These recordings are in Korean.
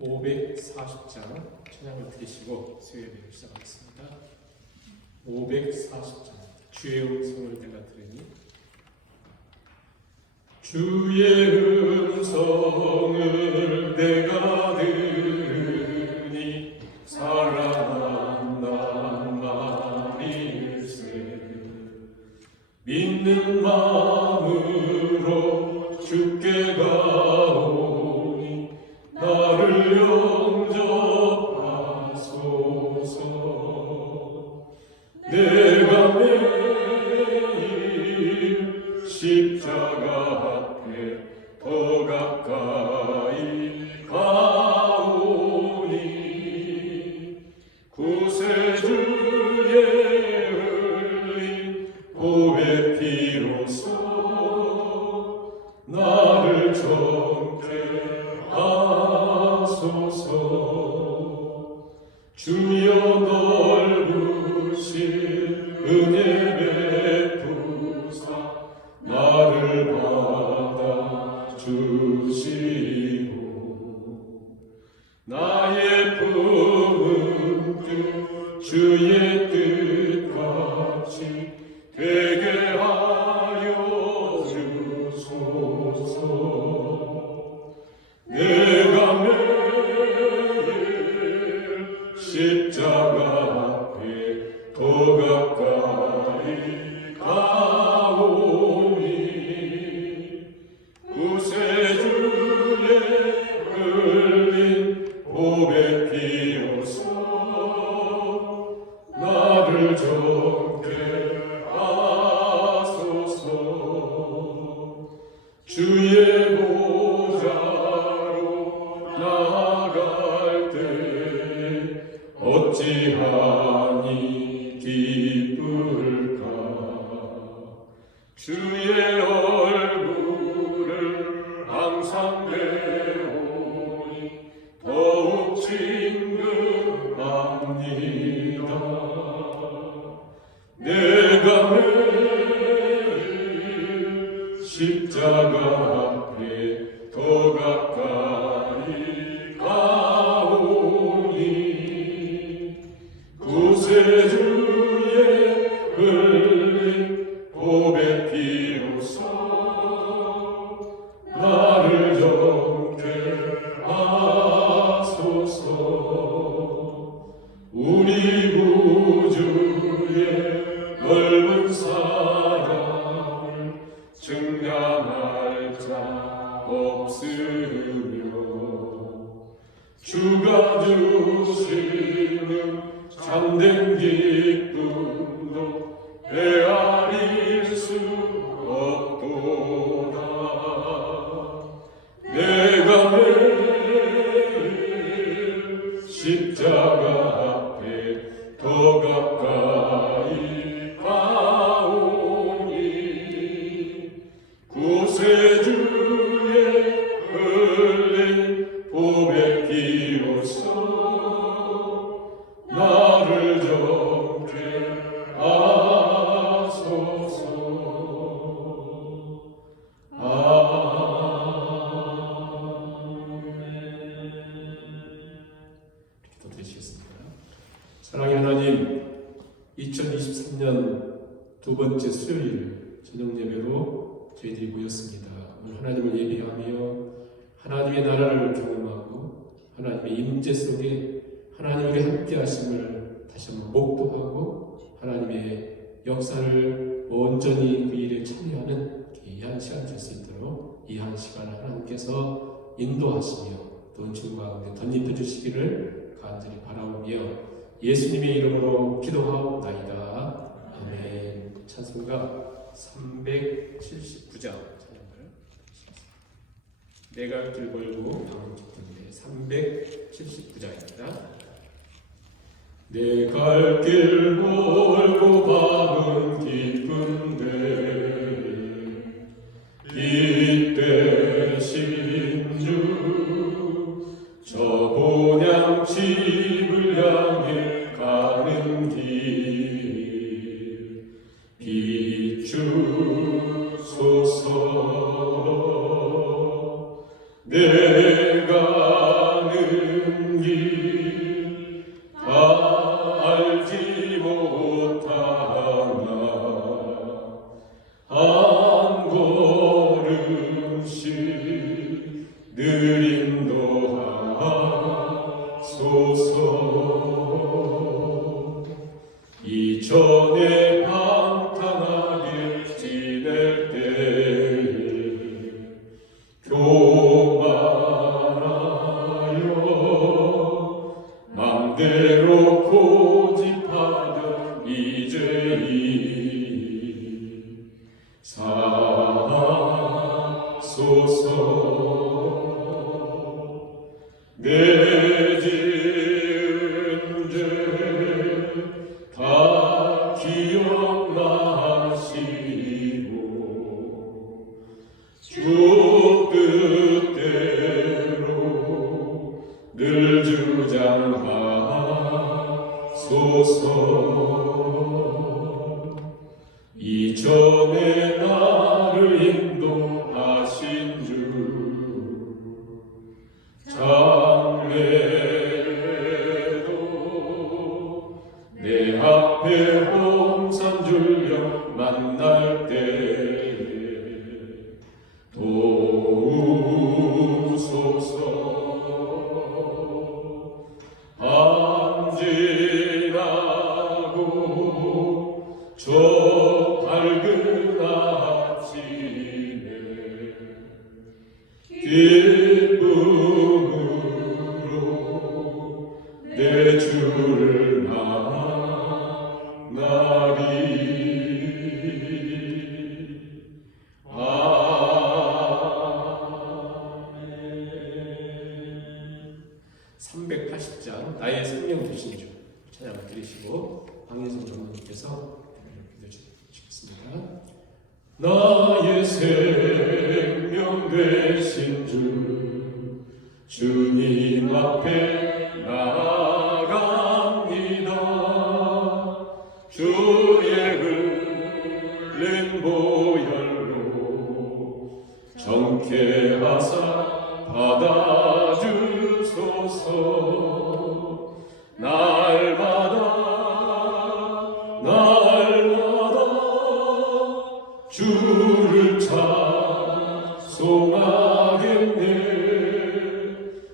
540장 찬양을 드리시고 수요예배를 시작하겠습니다. 540장 주의 음성을 내가 들으니 주의 음성을 내가 들으니 살아난단 말일세. 믿는 마음으로 주께 가오니 나를 영접하소서. 내가 매일 십자가 앞에 더 가까이 가오니 구세주의 흘린 보배 피로써 나를 정케 하소서. 주여 넓으신 은혜 베푸사 나를 받아 주시고 나의 품은 뜻 주의 뜻같이 되게 하여 주소서. 내가 매일 십자가 앞에 더 가까이 가오니 구세주의 흘린 보배 피로써 나를 정케 하소서. 주의 보좌로 나아갈 때 어찌하니 기쁠까. 주의 얼굴을 항상 배우니 더욱 친근합니다. 내가 매일 십자가 앞에 더 가까이 가오니 구세주의 흘린 보배 피로써 나를 정케 하소서. 우리 구주의 넓은 사랑을 증량할 자 없으며 주가 주시는 참된 기쁨도 헤아릴 수 없도다. 내가 매일 십자가 앞에 더 가까이 가오니 구세주의 흘린 보배 피로써 나를 정케 하소서. 기도드리시겠습니다. 사랑의 하나님, 2023년 두 번째 수요일 저녁 예배로 저희들이 모였습니다. 오늘 하나님을 예배하며 하나님의 나라를 경험하고 하나님의 임재 속에 하나님의 함께 하심을 다시 한번 목도하고 하나님의 역사를 온전히 그 일에 참여하는 귀한 시간 될 수 있도록 이 한 시간 하나님께서 인도하시며 또 은총 가운데 덧입혀 주시기를 간절히 바라오며 예수님의 이름으로 기도하옵나이다. 아멘. 찬송가 379장 찬양을 내가 길 멀고 방은 깊은데 379장입니다. 내 갈 길 멀고 방은 깊은데 빛 대신 주 저 본향 집을 향해 가는 길 비추소서. 한 걸음씩 늘 인도하소서. 이전에 방탕하게 지낼 때에 교만하여 맘대로 고집하던 이제이 사소서. 내 지은 죄 다 기억나시고 주 뜻대로 늘 주장하소서. 이전에 나를 인도하신 주 장래에도 내 앞에 홍산줄령 만날 때에 도우소서. 밤 지나고 저 밝은 아침에 기쁨으로 내 주를 만나리. 380장 나의 생명 되신 주 찬양을 드리시고 방혜성 전무님께서 기도해주시겠습니다. 나의 생명 되신 주 주님 앞에 나아갑니다. 주의 흘린 보혈로 정케하사 받아주소서. 날마다 주를 찬송하겠네.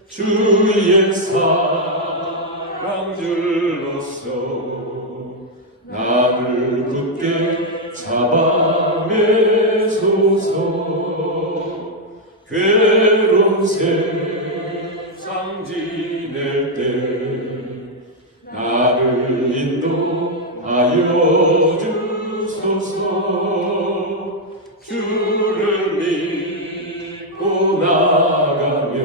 주의 사랑들로서 나를 굳게 잡아매소서. 괴로운 세상 지낼 때 나를 인도하여 주소서. 주를 믿고 나가며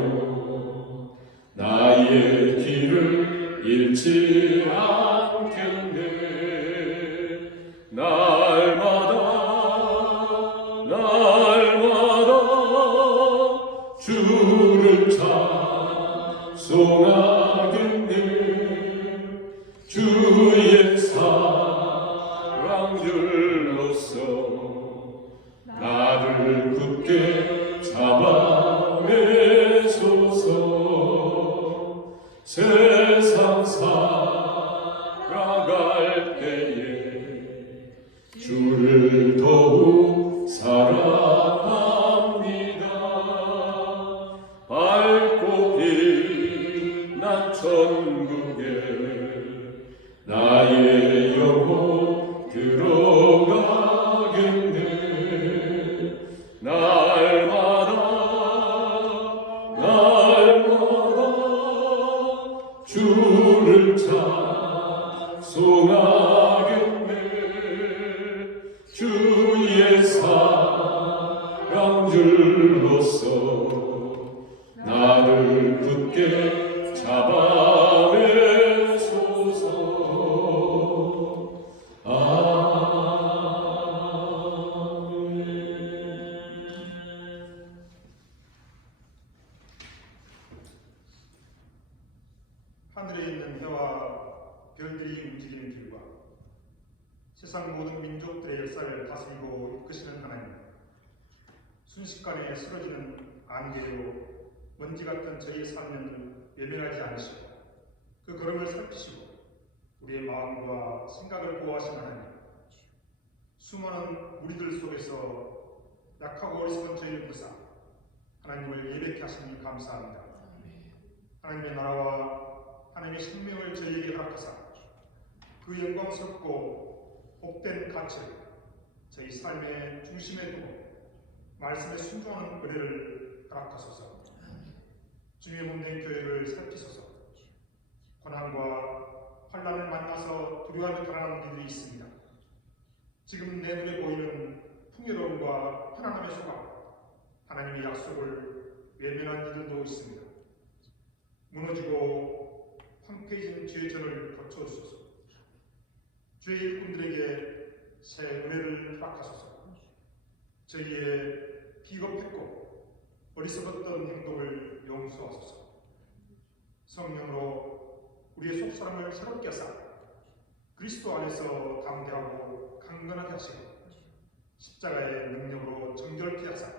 나의 길을 잃지 않겠네. 날마다 주를 찬송하겠네. 주의 사랑들로서 나를 굳게 잡아매소서. 세상 살아갈 때에 주를 더욱 사랑합니다. 밝고 빛난 천국에 나의 영혼 들어가겠네. 날마다 주를 찬송하겠네. 주의 사랑줄로서 나를 굳게 잡아매소서. 아멘. 하늘에 있는 해와 별들이 움직이는 길과 세상 모든 민족들의 역사를 다스리고 이끄시는 하나님, 순식간에 쓰러지는 안개로 먼지 같은 저희의 삶을 외면하지 않으시고 그 걸음을 살피시고 우리의 마음과 생각을 보호하신 하나님, 수많은 무리들 속에서 약하고 어리석은 저희를 부사 하나님을 예배케 하시니 감사합니다. 하나님의 나라와 하나님의 생명을 저희에게 허락하사 그 영광스럽고 복된 가치를 저희 삶의 중심에 두고 말씀에 순종하는 은혜를 허락하소서. 주님의 몸된 교회를 살피소서. 고난과 환난을 만나서 두려워하며 돌아가는 이들이 있습니다. 지금 내 눈에 보이는 풍요로움과 편안함에 속아 하나님의 약속을 외면한 이들도 있습니다. 무너지고 황폐해진 주의 전을 고쳐주소서. 주의 일꾼들에게 새 은혜를 허락하소서. 저희의 비겁했고 어리석었던 행동을 용서하소서. 성령으로 우리의 속사람을 새롭게 하사 그리스도 안에서 담대하고 강건하게 하시고 십자가의 능력으로 정결케 하사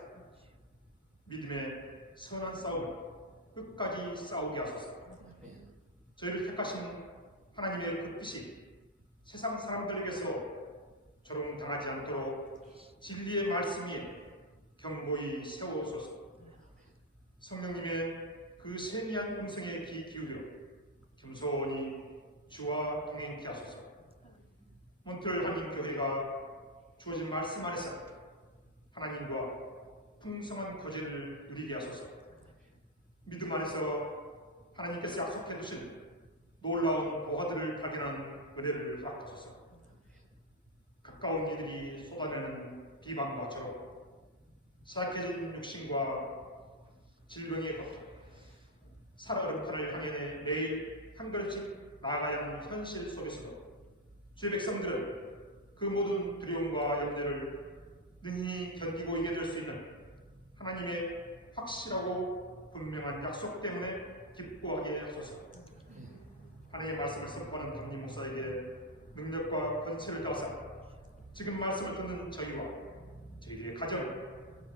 믿음의 선한 싸움을 끝까지 싸우게 하소서. 저희를 택하신 하나님의 그 뜻이 세상 사람들에게서 조롱당하지 않도록 진리의 말씀이 경고히 세워오소서. 성령님의 그 세미한 음성에 귀 기울여 겸손히 주와 동행케 하소서. 몬트를 한인교회가 주어진 말씀 안에서 하나님과 풍성한 거제를 누리게 하소서. 믿음 안에서 하나님께서 약속해 주신 놀라운 보화들을 발견하는 은혜를 허락하소서. 가까운 이들이 쏟아내는 비방과 저로 사악해진 육신과 질병의 고통, 살아오른 향해 매일 한 걸음씩 나아가야 하는 현실 속에서도 주의 백성들은 그 모든 두려움과 염려를 능히 견디고 이겨낼 수 있는 하나님의 확실하고 분명한 약속 때문에 기뻐하게 하소서. 하나님의 말씀을 선포하는 담임 목사에게 능력과 권세를 다하사 지금 말씀을 듣는 저희와 저희의 가정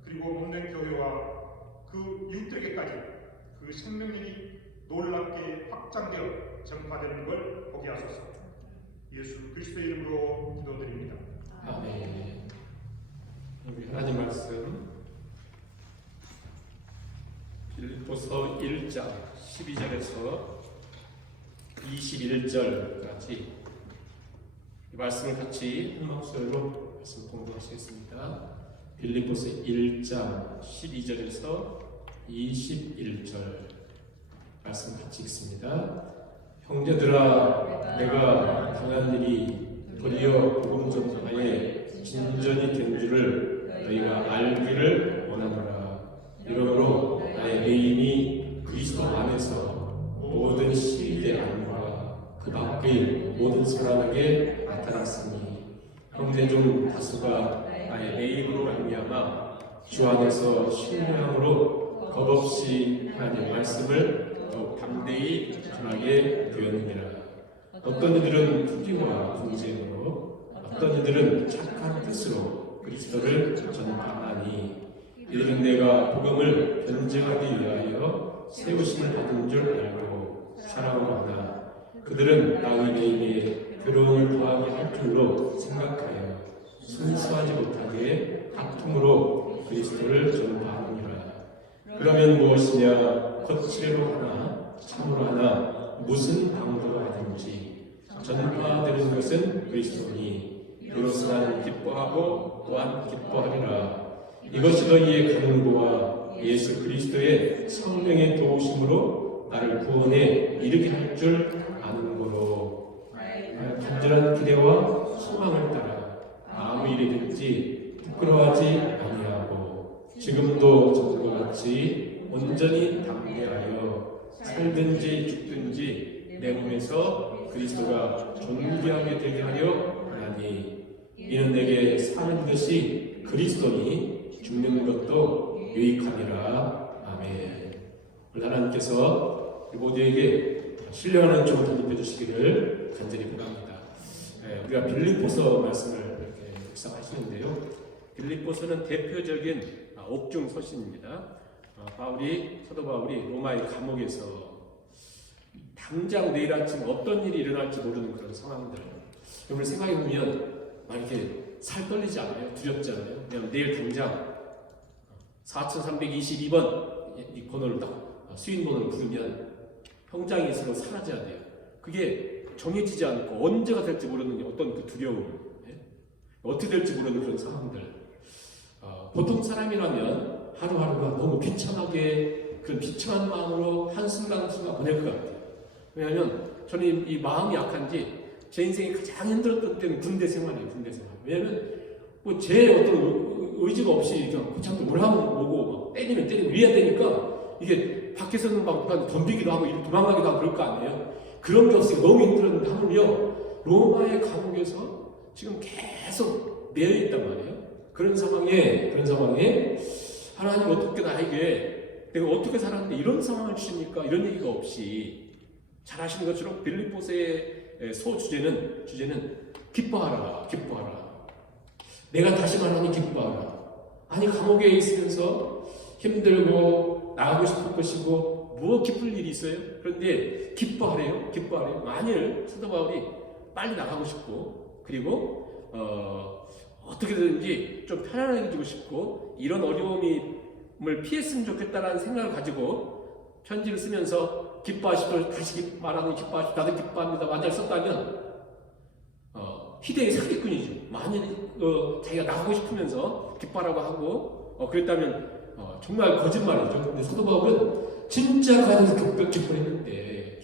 그리고 몸된 교회와 그 이웃들에게까지 그 생명력이 놀랍게 확장되어 전파되는 걸 보게 하소서. 예수 그리스도의 이름으로 기도드립니다. 아멘. 우리 하나님 말씀 빌립보서 1장 12절에서 21절까지 이 말씀을 같이 한 목소리로 말씀 공부하시겠습니다. 빌립보서 1장 12절에서 21절 말씀 같이 읽습니다. 형제들아, 내가 당한 일이 도리어 복음 전파에 진전이 된 줄을 너희가 알기를 원하노라. 이러므로 나의 매임이 그리스도 안에서 모든 시대 안과 그 밖의 모든 사람에게 나타났으니 형제 중 다수가 나의 매임으로 말미암아 주 안에서 신뢰함으로 겁없이 하나님의 말씀을 더욱 담대히 전하게 되었느니라. 어떤 이들은 투기와 분쟁으로, 어떤 이들은 착한 뜻으로 그리스도를 전파하니 이들은 내가 복음을 변증하기 위하여 세우심을 받은 줄 알고 사랑으로 하나 그들은 나의 매임에 괴로움을 더하게 할 줄로 생각하여 순수하지 못하게 다툼으로 그리스도를 전파하느니라. 그러면 무엇이냐? 거칠로 하나 참으로 하나 무슨 방도로 하든지 전파되는 것은 그리스도니 이로써 나는 기뻐하고 또한 기뻐하리라. 이것이 너희의 간구와 예수 그리스도의 성령의 도우심으로 나를 구원에 이르게 할 줄 아는 거로 간절한 기대와 소망을 따라 아무 일이든지 부끄러워하지 아니하고 지금도 전과 같이 온전히 담대하여 살든지 죽든지 내 몸에서 그리스도가 존귀하게 되게 하려 하나니 이는 내게 사는 것이 그리스도니 죽는 것도 유익하니라. 아멘. 오늘 하나님께서 모두에게 신령한 좀 덧입혀 주시기를 간절히 바랍니다. 우리가 빌립보서 말씀을 이렇게 묵상하시는데요. 빌립보서는 대표적인 옥중 서신입니다. 사도 바울이 로마의 감옥에서 당장 내일 아침 어떤 일이 일어날지 모르는 그런 상황들. 여러분 생각해 보면 이렇게 살 떨리지 않아요? 두렵지 않아요? 왜냐하면 내일 당장 4322번 이 번호를 딱 수인 번호를 부르면 형장이 있으면 사라져야 돼요. 그게 정해지지 않고 언제가 될지 모르는 어떤 그 두려움, 어떻게 될지 모르는 그런 상황들. 보통 사람이라면 하루하루가 너무 비참하게 그런 비참한 마음으로 한순간순간 보낼 것 같아요. 왜냐하면 저는 이 마음이 약한지 제 인생이 가장 힘들었던 때는 군대 생활이에요. 군대 생활. 왜냐하면 뭐 제 어떤 의지가 없이 그냥 고참도 올라오면 오고 막 때리면 때리고 이래야 되니까 이게 밖에서는 막 덤비기도 하고 도망가기도 하고 그럴 거 아니에요. 그런 게 없으니까 너무 힘들었는데 하물며 로마의 감옥에서 지금 계속 매여 있단 말이에요. 그런 상황에 하나님 어떻게 나에게 내가 어떻게 살았는데 이런 상황을 주십니까? 이런 얘기가 없이 잘 아시는 것처럼 빌립보서의 소주제는 기뻐하라. 내가 다시 말하니 기뻐하라. 아니 감옥에 있으면서 힘들고 나가고 싶을 것이고 무엇 기쁠 일이 있어요? 그런데 기뻐하래요. 만일 사도 바울이 빨리 나가고 싶고 그리고 어떻게든지 좀 편안해지고 싶고 이런 어려움을 피했으면 좋겠다라는 생각을 가지고 편지를 쓰면서 기뻐하십시오. 다시 말하는 기뻐하십시오. 나도 기뻐합니다. 만약 썼다면 희대의 사기꾼이죠. 만일 자기가 나가고 싶으면서 기뻐하라고 하고 그랬다면 정말 거짓말이죠. 근데 사도 바울은 진짜 가서 기뻐했는데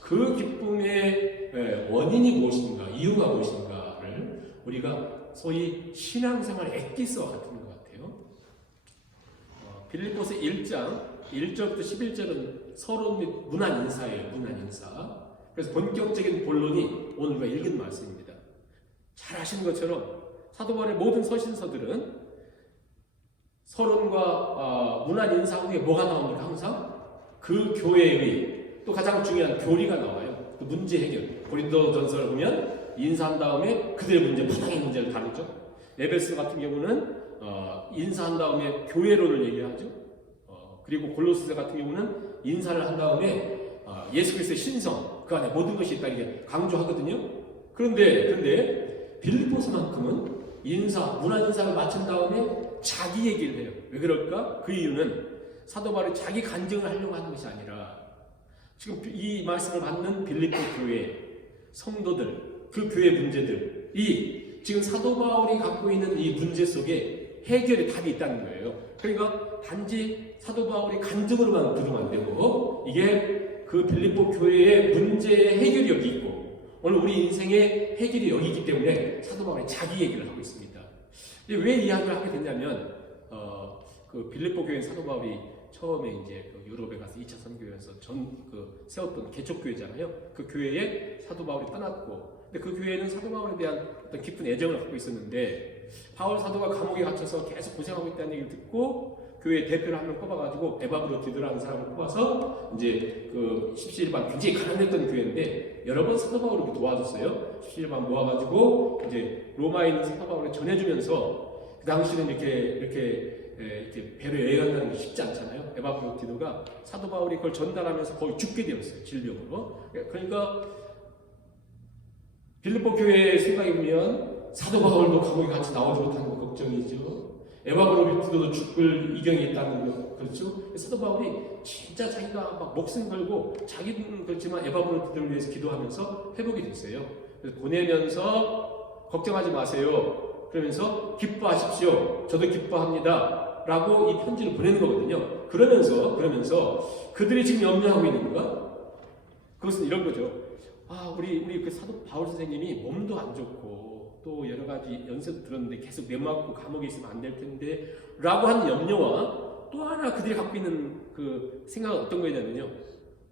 그 기쁨의 원인이 무엇인가, 이유가 무엇인가를 우리가 소위 신앙생활 엑기스와 같은 것 같아요. 빌립보서 1장 1절부터 11절은 서론 및 문안 인사예요. 문안 인사. 그래서 본격적인 본론이 오늘 우리가 읽은 말씀입니다. 잘 아시는 것처럼 사도 바울의 모든 서신서들은 서론과 문안 인사 후에 뭐가 나옵니까? 항상 그 교회의 또 가장 중요한 교리가 나와요. 또 문제 해결. 고린도전서를 보면 인사한 다음에 그들의 문제, 바탕의 문제를 다루죠. 에베소 같은 경우는 인사한 다음에 교회론을 얘기하죠. 그리고 골로새 같은 경우는 인사를 한 다음에 예수 그리스도의 신성, 그 안에 모든 것이 있다 이게 강조하거든요. 그런데 빌립보서만큼은 문안 인사를 마친 다음에 자기 얘기를 해요. 왜 그럴까? 그 이유는 사도 바울이 자기 간증을 하려고 하는 것이 아니라 지금 이 말씀을 받는 빌립보 교회 성도들, 그 교회 문제들이 지금 사도 바울이 갖고 있는 이 문제 속에 해결의 답이 있다는 거예요. 그러니까 단지 사도 바울이 간증으로만 들으면 안 되고 이게 그 빌립보 교회의 문제의 해결이 여기 있고 오늘 우리 인생의 해결이 여기 있기 때문에 사도 바울이 자기 얘기를 하고 있습니다. 왜 이 이야기를 하게 됐냐면 그 빌립보 교회 사도 바울이 처음에 이제 그 유럽에 가서 2차 선교에서 세웠던 개척교회잖아요. 그 교회에 사도 바울이 떠났고, 근데 그 교회는 사도 바울에 대한 어떤 깊은 애정을 갖고 있었는데 바울 사도가 감옥에 갇혀서 계속 고생하고 있다는 얘기를 듣고 교회 대표를 한 명 뽑아가지고 에바브로디드라는 사람을 뽑아서 이제 그 십시일반 굉장히 가난했던 교회인데 여러 번 사도 바울을 도와줬어요. 십시일반 모아가지고 이제 로마에 있는 사도 바울을 전해주면서 그 당시는 이렇게 배로 여행한다는 게 쉽지 않잖아요. 에바브로디드가 사도 바울이 그걸 전달하면서 거의 죽게 되었어요. 질병으로. 그러니까 빌립보 교회의 생각에 보면 사도 바울도 감옥에 같이 나오지 못하는 거 걱정이죠. 에바브로디드도 죽을 이경이 있다는 거 그렇죠. 사도 바울이 진짜 자기가 막 목숨 걸고 자기는 그렇지만 에바브로디드를 위해서 기도하면서 회복이 됐어요. 그래서 보내면서 걱정하지 마세요. 그러면서 기뻐하십시오. 저도 기뻐합니다. 라고 이 편지를 보내는 거거든요. 그러면서 그들이 지금 염려하고 있는 건가? 그것은 이런 거죠. 우리 그 사도 바울 선생님이 몸도 안 좋고 또 여러 가지 연세도 들었는데 계속 매맞고 감옥에 있으면 안 될 텐데 라고 하는 염려와 또 하나 그들이 갖고 있는 그 생각은 어떤 거냐면요.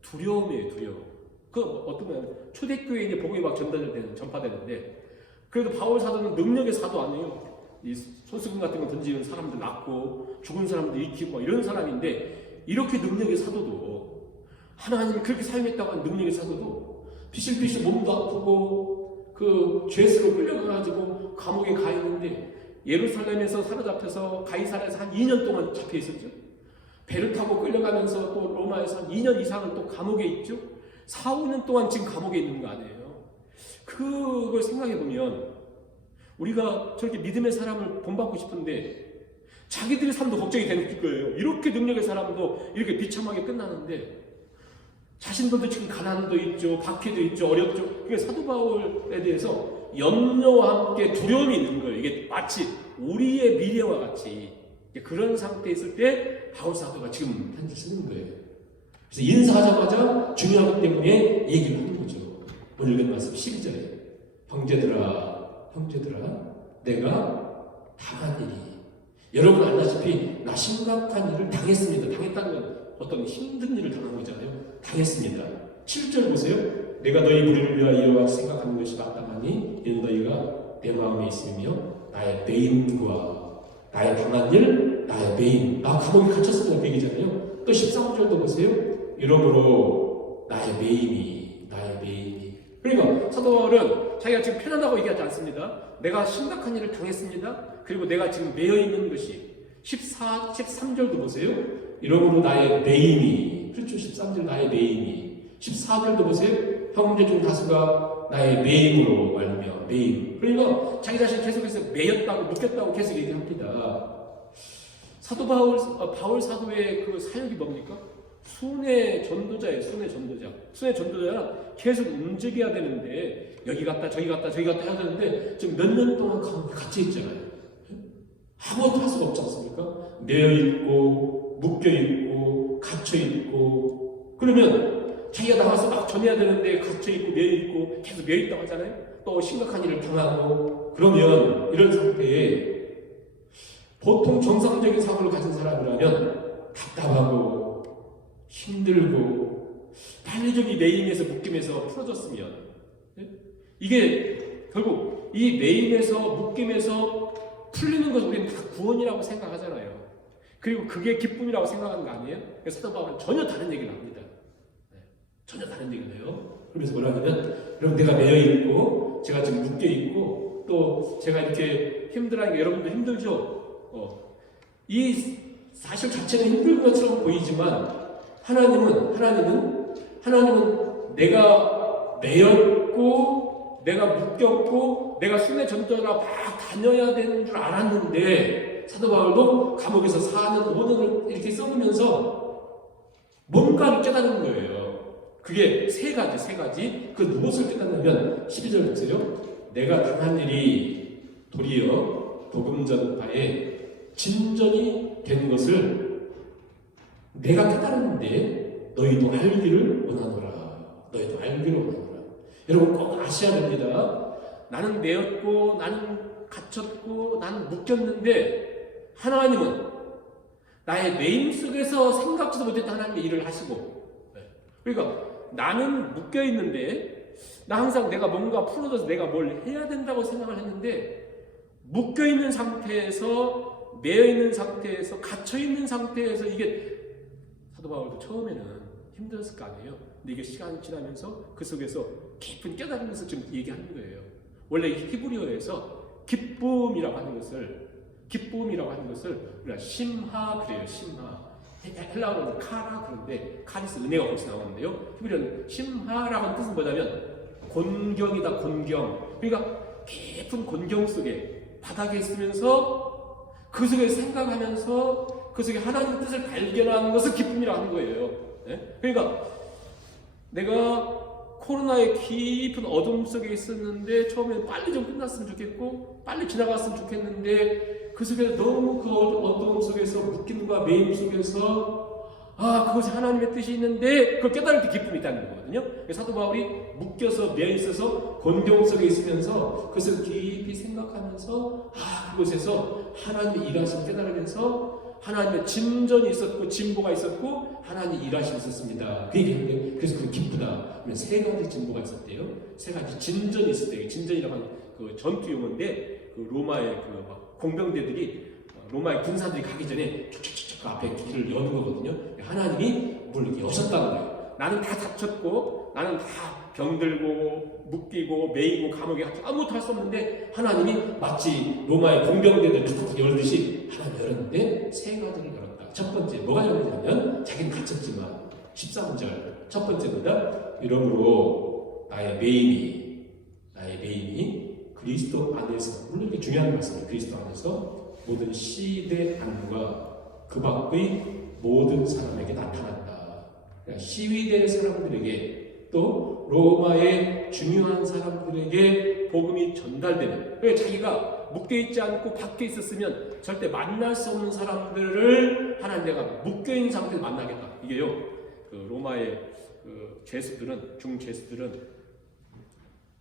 두려움이에요. 두려움. 그 어떤 거냐면 초대교회에 이제 복음이 막 전파되는데 그래도 바울 사도는 능력의 사도 아니에요. 이 소수금 같은 거 던지는 사람들 낳고 죽은 사람들 익히고 이런 사람인데 이렇게 능력의 사도도 하나님이 그렇게 사용했다고 하는 능력의 사도도 비실비실 몸도 아프고 그 죄수로 끌려가가지고 감옥에 가 있는데 예루살렘에서 사로잡혀서 가이사랴에서 한 2년 동안 잡혀 있었죠. 배를 타고 끌려가면서 또 로마에서 한 2년 이상을 또 감옥에 있죠. 4, 5년 동안 지금 감옥에 있는 거 아니에요. 그걸 생각해 보면 우리가 저렇게 믿음의 사람을 본받고 싶은데 자기들의 삶도 걱정이 되는 거예요. 이렇게 능력의 사람도 이렇게 비참하게 끝나는데 자신들도 지금 가난도 있죠, 박해도 있죠, 어렵죠. 그게 사도 바울에 대해서 염려와 함께 두려움이 있는 거예요. 이게 마치 우리의 미래와 같이 그런 상태에 있을 때 바울 사도가 지금 편지 쓰는 거예요. 그래서 인사하자마자 중요하기 때문에 얘기를 하는 거죠. 오늘 읽은 말씀 12절에 형제들아 내가 당한 일이 여러분 알다시피 나 심각한 일을 당했습니다. 당했다는 건 어떤 힘든 일을 당한 거잖아요. 당했습니다. 7절 보세요. 내가 너희 무리를 위하여 이와 생각하는 것이 마땅하니 이는 너희가 내 마음에 있으며 나의 매임과 나의 당한 일, 나의 매임, 나 감옥에 갇혔습니다. 그 얘기잖아요. 또 13절도 보세요. 이러므로 나의 매임이 그러니까 사도 바울은 자기가 지금 편안하고 얘기하지 않습니다. 내가 심각한 일을 당했습니다. 그리고 내가 지금 매여 있는 것이 13절도 보세요. 이러므로 나의 매임이 그렇죠. 13절 나의 매임이 14절도 보세요. 형제 중 다수가 나의 매임으로 말미암아 매임. 그러니까 자기 자신 계속해서 매였다고 묶였다고 계속 얘기합니다. 사도 바울 사도의 그 사역이 뭡니까? 순회 전도자예요. 순회 전도자는 계속 움직여야 되는데 여기 갔다 저기 갔다 해야 되는데 지금 몇 년 동안 갇혀 있잖아요. 아무것도 할 수가 없지 않습니까? 매여 있고 묶여 있고 갇혀 있고 그러면 자기가 나가서 막 전해야 되는데 갇혀 있고 매여 있고 계속 매여 있다고 하잖아요. 또 심각한 일을 당하고 그러면 이런 상태에 보통 정상적인 사고를 가진 사람이라면 답답하고 힘들고 빨리 좀 이 매임에서 묶임에서 풀어졌으면 이게 결국 이 매임에서 묶임에서 풀리는 것을 우리는 다 구원이라고 생각하잖아요. 그리고 그게 기쁨이라고 생각하는 거 아니에요? 사도 바울은 전혀 다른 얘기를 합니다. 전혀 다른 얘기를 해요. 그러면서 뭐라냐면 여러분 내가 매여있고 제가 지금 묶여있고 또 제가 이렇게 힘들어하니까 여러분도 힘들죠? 이 사실 자체는 힘든 것처럼 보이지만 하나님은 내가 매였고 내가 묶였고 내가 순회 전도나 막 다녀야 되는 줄 알았는데 사도 바울도 감옥에서 4년 5년을 이렇게 썩으면서 뭔가를 깨닫는 거예요. 그게 세 가지. 그 무엇을 깨닫냐면 12절 보세요. 내가 당한 일이 도리어 복음 전파에 진전이 된 것을 내가 깨달았는데 너희도 알기를 원하노라. 여러분 꼭 아셔야 됩니다. 나는 매였고 나는 갇혔고 나는 묶였는데 하나님은 나의 매임 속에서 생각지도 못했던 하나님의 일을 하시고 그러니까 나는 묶여있는데 나 항상 내가 뭔가 풀어져서 내가 뭘 해야 된다고 생각을 했는데 묶여있는 상태에서 매여있는 상태에서 갇혀있는 상태에서 이게 사도 바울도 처음에는 힘들었을 거 아니에요. 근데 이게 시간이 지나면서 그 속에서 깊은 깨달으면서 지금 얘기하는 거예요. 원래 히브리어에서 기쁨이라고 하는 것을 우리가 심하 그래요. 심하. 헬라어는 카라 그런데 카리스 은혜가 거기서 나오는데요. 히브리어는 심하라고 하는 뜻은 뭐냐면 곤경이다. 곤경. 그러니까 깊은 곤경 속에 바닥에 있으면서 그 속에 생각하면서 그 속에 하나님의 뜻을 발견하는 것을 기쁨이라고 하는 거예요. 네? 그러니까 내가 코로나의 깊은 어둠 속에 있었는데 처음에는 빨리 좀 끝났으면 좋겠고 빨리 지나갔으면 좋겠는데 그 속에서 너무 그 어둠 속에서 묶임과 매임 속에서 그것이 하나님의 뜻이 있는데 그걸 깨달을 때 기쁨이 있다는 거거든요. 사도 바울이 묶여서 매여있어서 곤경 속에 있으면서 그것을 깊이 생각하면서 그곳에서 하나님의 일하심을 깨달으면서 하나님의 진전이 있었고 진보가 있었고 하나님의 일하심이 있었습니다. 그 얘기하는데 그래서 그게 기쁘다. 세 가지 진보가 있었대요. 세 가지 진전이 있었대요. 진전이라고 하는 그 전투 용어인데 그 로마의 그 공병대들이 로마의 군사들이 가기 전에 촉촉촉 앞에 길을 여는 거거든요. 하나님이 문을 이렇게 여셨다는 거예요. 나는 다 다쳤고 나는 다 병들고 묶이고 매이고 감옥에 아무것도 할 수 없는데 하나님이 마치 로마의 공병대들 툭툭 열듯이 하나님 열었는데 세 가지를 열었다. 첫 번째 뭐가 열렸냐면 자기는 갇혔지만 13절 첫 번째보다 이러므로 나의 매임이 그리스도 안에서, 물론 이게 중요한 말씀이에요. 그리스도 안에서 모든 시대 안과 그 밖의 모든 사람에게 나타난다. 그러니까 시위대 사람들에게 또 로마의 중요한 사람들에게 복음이 전달되는, 그러니까 자기가 묶여있지 않고 밖에 있었으면 절대 만날 수 없는 사람들을 하나님 내가 묶여있는 상태에서 만나겠다. 이게요, 그 로마의 그 죄수들은, 중죄수들은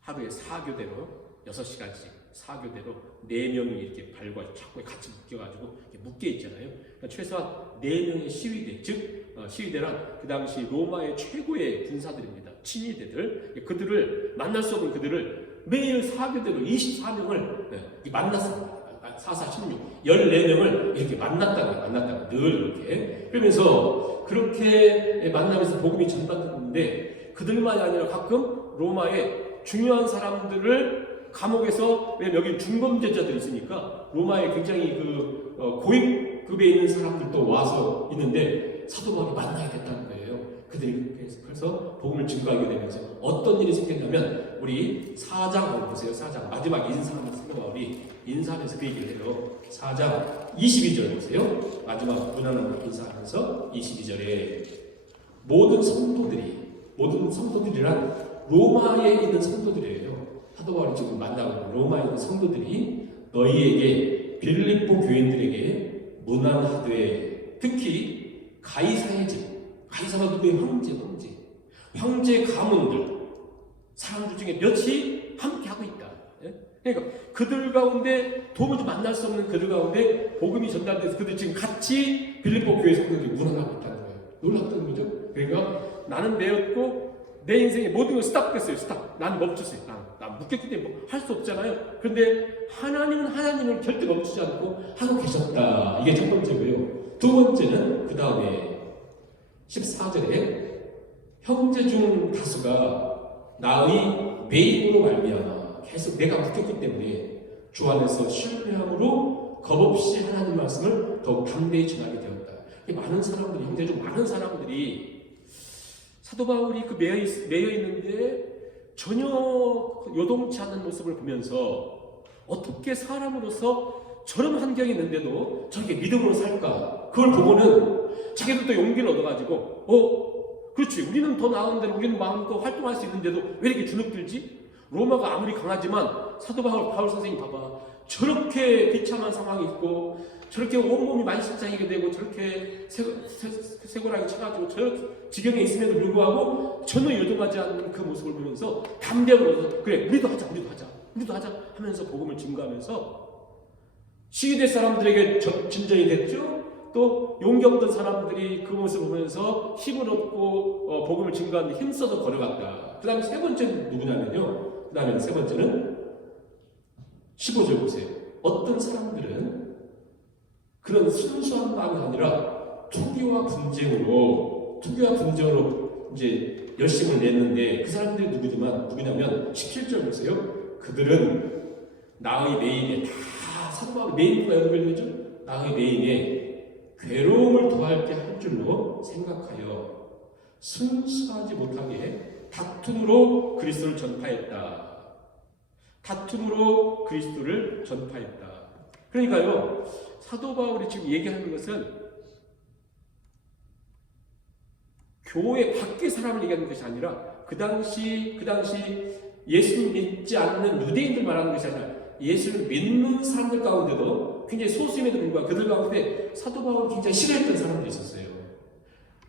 하루에 4교대로 6시간씩 4교대로 4명이 이렇게 발과 착고에 같이 묶여가지고 묶여 있잖아요. 그러니까 최소한 4명의 시위대, 즉 시위대란 그 당시 로마의 최고의 군사들입니다. 친위대들, 그들을 만날 수 없는 그들을 매일 4교대로 24명을 만났습니다. 4416 14명을 이렇게 만났다고 늘 이렇게. 그러면서 그렇게 만나면서 복음이 전달됐는데, 그들만이 아니라 가끔 로마의 중요한 사람들을 감옥에서, 왜 여기 중범죄자들이 있으니까 로마에 굉장히 그 고위급에 있는 사람들도 와서 있는데 사도 바울이 만나게 됐다는 거예요. 그들이 그래서 복음을 증거하게 되면서 어떤 일이 생겼냐면, 우리 4장 보세요. 4장 마지막 인사하는 사도 바울이 인사하면서 그 얘기를 해요. 4장 22절 보세요. 마지막 문안을 인사하면서 22절에 모든 성도들이란 로마에 있는 성도들이에요. 사도 바울이 지금 만나고 있는 로마에 있는 성도들이 너희에게 빌립보 교인들에게 문안하되, 특히 가이사의 집, 가이사가 누구의 황제 가문들 사람들 중에 몇이 함께하고 있다. 그러니까 그들 가운데 도무지 만날 수 없는 그들 가운데 복음이 전달돼서 그들 지금 같이 빌립보 교회 성도들이 문안하고 있다는 거예요. 놀랍다는 거죠. 그러니까 나는 내었고 내 인생의 모든 걸 스탑했어요. 나는 멈췄어요. 난 묶였기 때문에 할 수 없잖아요. 그런데 하나님은 하나님을 절대 멈추지 않고 하고 계셨다. 이게 첫 번째고요. 두 번째는 그 다음에 14절에 형제 중 다수가 나의 매임으로 말미암아, 계속 내가 묶였기 때문에 주 안에서 신뢰함으로 겁없이 하나님 말씀을 더욱 담대히 전하게 되었다. 많은 사람들이, 형제 중 많은 사람들이 사도 바울이 그 매여 있는데 전혀 요동치 않는 모습을 보면서 어떻게 사람으로서 저런 환경이 있는데도 저렇게 믿음으로 살까? 그걸 보고는 자기들도 용기를 얻어가지고 그렇지, 우리는 더 나은 대로 우리는 마음껏 활동할 수 있는데도 왜 이렇게 주눅들지? 로마가 아무리 강하지만 사도 바울 선생님 봐봐, 저렇게 비참한 상황이 있고 저렇게 온몸이 만신창이게 되고 저렇게 쇠고랑이 쳐가지고 저 지경에 있음에도 불구하고 전혀 요동하지 않는 그 모습을 보면서 담대함으로 그래, 우리도 하자 하면서 복음을 증거하면서 시위대 사람들에게 진전이 됐죠. 또 용기 없던 사람들이 그 모습을 보면서 힘을 얻고 복음을 증거하는 데 힘써서 걸어갔다. 그 다음에 세 번째는 누구냐면요, 그 다음에 세 번째는 15절 보세요. 어떤 사람들은 그런 순수한 마음이 아니라 투기와 분쟁으로 이제 열심을 냈는데, 그 사람들이 누구냐면 17절 보세요. 그들은 나의 매임에, 다 사도 바울의 매임과 연결되죠. 나의 매임에 괴로움을 더하게 할 줄로 생각하여 순수하지 못하게 다툼으로 그리스도를 전파했다. 그러니까요, 사도 바울이 지금 얘기하는 것은 교회 밖의 사람을 얘기하는 것이 아니라 그 당시 예수를 믿지 않는 유대인들 말하는 것이 아니라 예수를 믿는 사람들 가운데도 굉장히 소수임에도 불구하고 그들 가운데 사도 바울을 굉장히 싫어했던 사람들이 있었어요.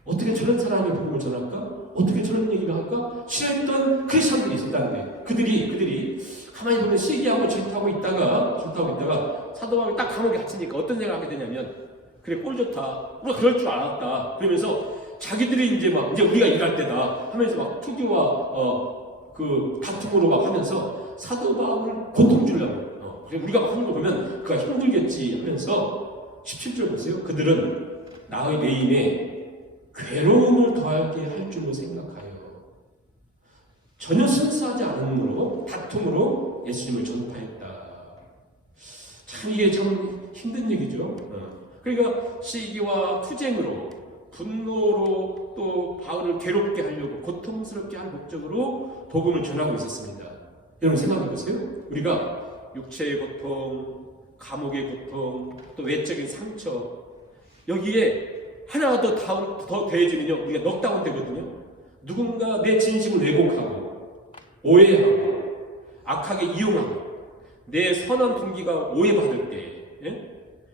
어떻게 저런 사람이 복음을 전할까? 어떻게 저런 얘기를 할까? 싫어했던 크리스천들이 있었다는 거예요. 그들이 가만히 보면 시기하고 질투하고 있다가 사도 바울이 딱 감옥에 갇히니까 어떤 생각을 하게 되냐면, 그래, 꼴 좋다, 우리가 그럴 줄 알았다. 그러면서 자기들이 이제 우리가 일할 때다 하면서 막 투기와 그 다툼으로 막 하면서 사도 바울을 고통 주려고, 우리가 하는 거 보면 그가 힘들겠지 하면서 17절 보세요. 그들은 나의 매임에 괴로움을 더하게 할 줄로 생각하여 전혀 순수하지 않음으로 다툼으로 예수님을 전파했다. 참 이게 참 힘든 얘기죠. 그러니까 시기와 투쟁으로, 분노로 또 바울을 괴롭게 하려고, 고통스럽게 한 목적으로 복음을 전하고 있었습니다. 여러분 생각해 보세요. 우리가 육체의 고통, 감옥의 고통, 또 외적인 상처, 여기에 하나 더 더해지면요, 우리가 넉다운 되거든요. 누군가 내 진심을 왜곡하고 오해하고 악하게 이용하고 내 선한 동기가 오해받을 때, 예?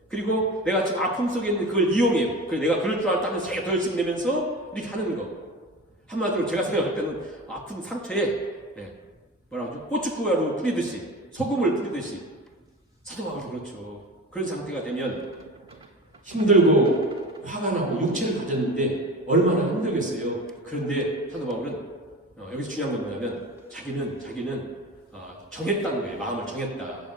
그리고 내가 지금 아픔 속에 있는 그걸 이용해. 그래서 내가 그럴 줄 알았다면 제가 더 열심히 내면서 이렇게 하는 거. 한마디로 제가 생각할 때는 아픈 상처에 뭐라 하죠? 고춧가루 뿌리듯이, 소금을 뿌리듯이. 사도 바울도 그렇죠. 그런 상태가 되면 힘들고 화가 나고 육체를 가졌는데 얼마나 힘들겠어요. 그런데 사도 바울은 여기서 중요한 건 뭐냐면 자기는 정했다는 거예요. 마음을 정했다.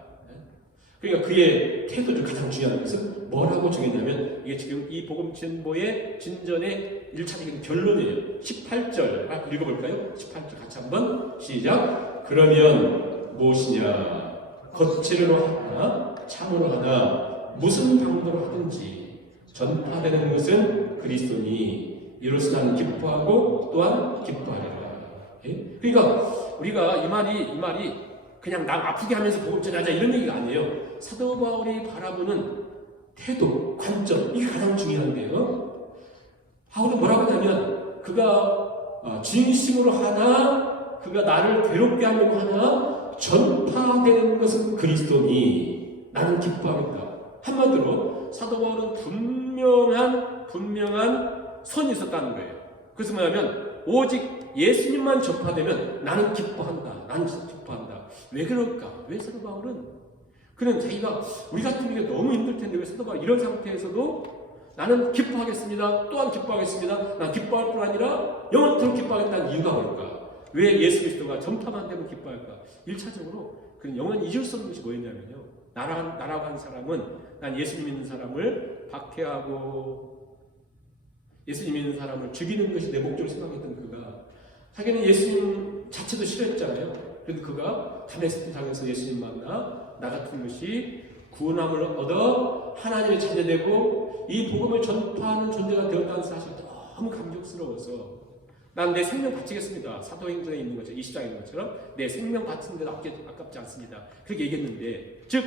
그러니까 그의 태도 중 가장 중요한 것은 뭐라고 정했냐면, 이게 지금 이 복음 진보의 진전의 1차적인 결론이에요. 18절 읽어볼까요? 18절 같이 한번 시작. 그러면 무엇이냐? 겉으로 하나 참으로 하나 무슨 방도로 하든지 전파되는 것은 그리스도니 이로써 나는 기뻐하고 또한 기뻐하리라. 예? 그러니까 우리가 이 말이 그냥 남 아프게 하면서 복음 전하자 이런 얘기가 아니에요. 사도 바울이 바라보는 태도, 관점, 이게 가장 중요한데요. 바울은 뭐라고 하냐면, 그가 진심으로 하나, 그가 나를 괴롭게 하려고 하나, 전파되는 것은 그리스도니 나는 기뻐하겠다. 한마디로 사도 바울은 분명한 선이 있었다는 거예요. 그래서 뭐냐면, 오직 예수님만 전파되면 나는 기뻐한다. 나는 기뻐한다. 왜 그럴까? 왜 사도 바울은? 그는 자기가, 우리 같은 게 너무 힘들 텐데 왜 사도 바울 이런 상태에서도 나는 기뻐하겠습니다. 또한 기뻐하겠습니다. 난 기뻐할 뿐 아니라 영원토록 기뻐하겠다는 이유가 뭘까? 왜 예수 그리스도가 전파만 되면 기뻐할까? 1차적으로 그는 영원히 잊을 수 없는 것이 뭐였냐면요, 나라고 한 사람은, 난 예수님 믿는 사람을 박해하고 예수님 믿는 사람을 죽이는 것이 내 목적으로 생각했던 그가, 자기는 예수님 자체도 싫어했잖아요. 그래도 그가 다메섹 장에서 예수님 만나 나 같은 것이 구원함을 얻어 하나님의 자녀되고 이 복음을 전파하는 존재가 되었다는 사실이 너무 감격스러워서 난 내 생명 바치겠습니다. 사도행전에 있는 것처럼, 20장에 있는 것처럼 내 생명 바치는데도 아깝지 않습니다. 그렇게 얘기했는데, 즉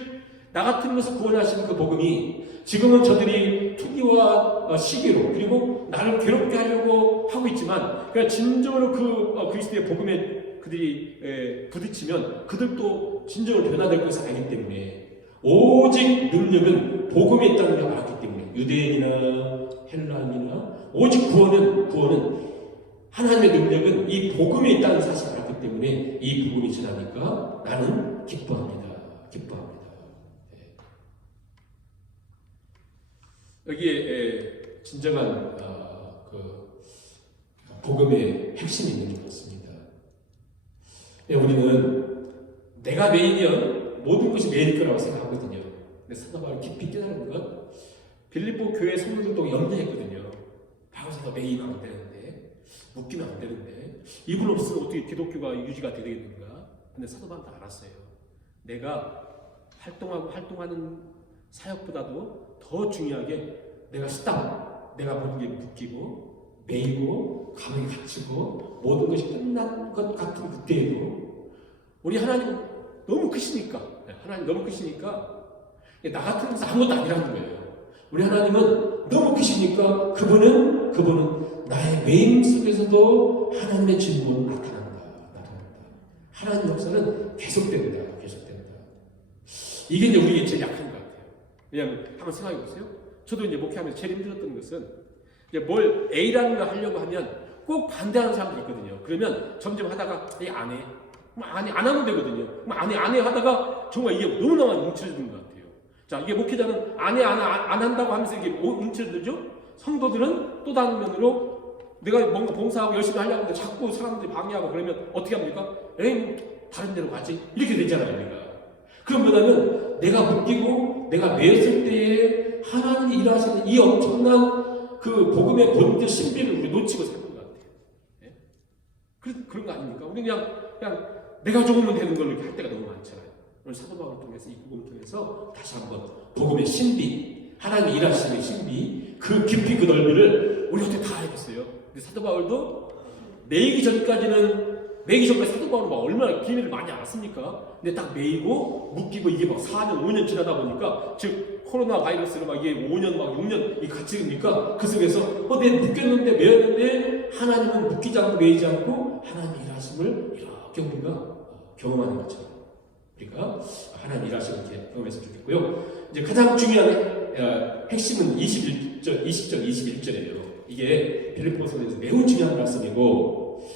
나 같은 것을 구원하시는 그 복음이 지금은 저들이 투기와 시기로 그리고 나를 괴롭게 하려고 하고 있지만, 그러니까 진정으로 그 그리스도의 복음에 그들이 부딪히면 그들도 진정으로 변화될 것을 알기 때문에, 오직 능력은 복음에 있다는 걸 알았기 때문에, 유대인이나 헬라인이나 오직 구원은 하나님의 능력은 이 복음에 있다는 사실을 알았기 때문에 이 복음이 지나니까 나는 기뻐합니다. 여기에 진정한 그 복음의 핵심이 있는 것 같습니다. 우리는 내가 메인이면 모든 것이 메인일 거라고 생각하거든요. 근데 사도 바울이 깊이 깨달은 건, 빌립보 교회 성도들도 염려했거든요. 바울사가 메인 안 되는데, 묶이면 안 되는데, 이분 없으면 어떻게 기독교가 유지가 되겠는가? 근데 사도 바울도 알았어요. 내가 활동하는 사역보다도 더 중요하게 내가 모든 게 묶이고 매이고 감옥에 갇히고 모든 것이 끝난 것 같은 그때에도 우리 하나님 너무 크시니까 나 같은 것은 아무것도 아니라는 거예요. 우리 하나님은 너무 크시니까 그분은 나의 매임 속에서도 하나님의 진보는 나타난다. 하나님 역사는 계속된다. 이게 이제 우리의 제일 약한 것 같아요. 왜냐하면 한번 생각해 보세요. 저도 이제 목회하면서 제일 힘들었던 것은, 이제 뭘 A라는 걸 하려고 하면 꼭 반대하는 사람들이 있거든요. 그러면 점점 하다가 안 해. 안 하면 되거든요. 안 해 하다가 정말 이게 너무너무 움츠러드는 것 같아요. 자, 이게 목회자는 안 한다고 하면서 이게 움츠러들죠? 성도들은 또 다른 면으로 내가 뭔가 봉사하고 열심히 하려고 하는데 자꾸 사람들이 방해하고 그러면 어떻게 합니까? 다른 데로 가지? 이렇게 되잖아요, 우리가. 그럼 뭐냐면 내가 묶이고 내가 매였을 때에 하나님이 일하시는 이 엄청난 그 복음의 본질 신비를 우리 놓치고 사는 것 같아요. 예? 그런 거 아닙니까? 우리 그냥 내가 좋으면 되는 걸 이렇게 할 때가 너무 많잖아요. 오늘 사도 바울을 통해서 이 복음을 통해서 다시 한번 복음의 신비, 하나님이 일하시는 신비, 그 깊이 그 넓이를 우리 어떻게 다 알겠어요. 근데 사도 바울도 매이기 전까지는 매기 전까지 사도 바울은 막 얼마나 비밀을 많이 알았습니까? 근데 딱 매이고 묶이고 이게 막 4년 5년 지나다 보니까 즉 코로나 바이러스로 막 이게 5년 막 6년 이 같이 그러니까 그 속에서 내 묶였는데 매였는데 하나님은 묶이지 않고 매이지 않고 하나님 일하심을 이렇게 우리가 경험하는 거죠. 우리가 하나님 일하심을 이렇게 경험했으면 좋겠고요. 이제 가장 중요한 핵심은 20절 21절이에요. 이게 빌립보서에서 매우 중요한 말씀이고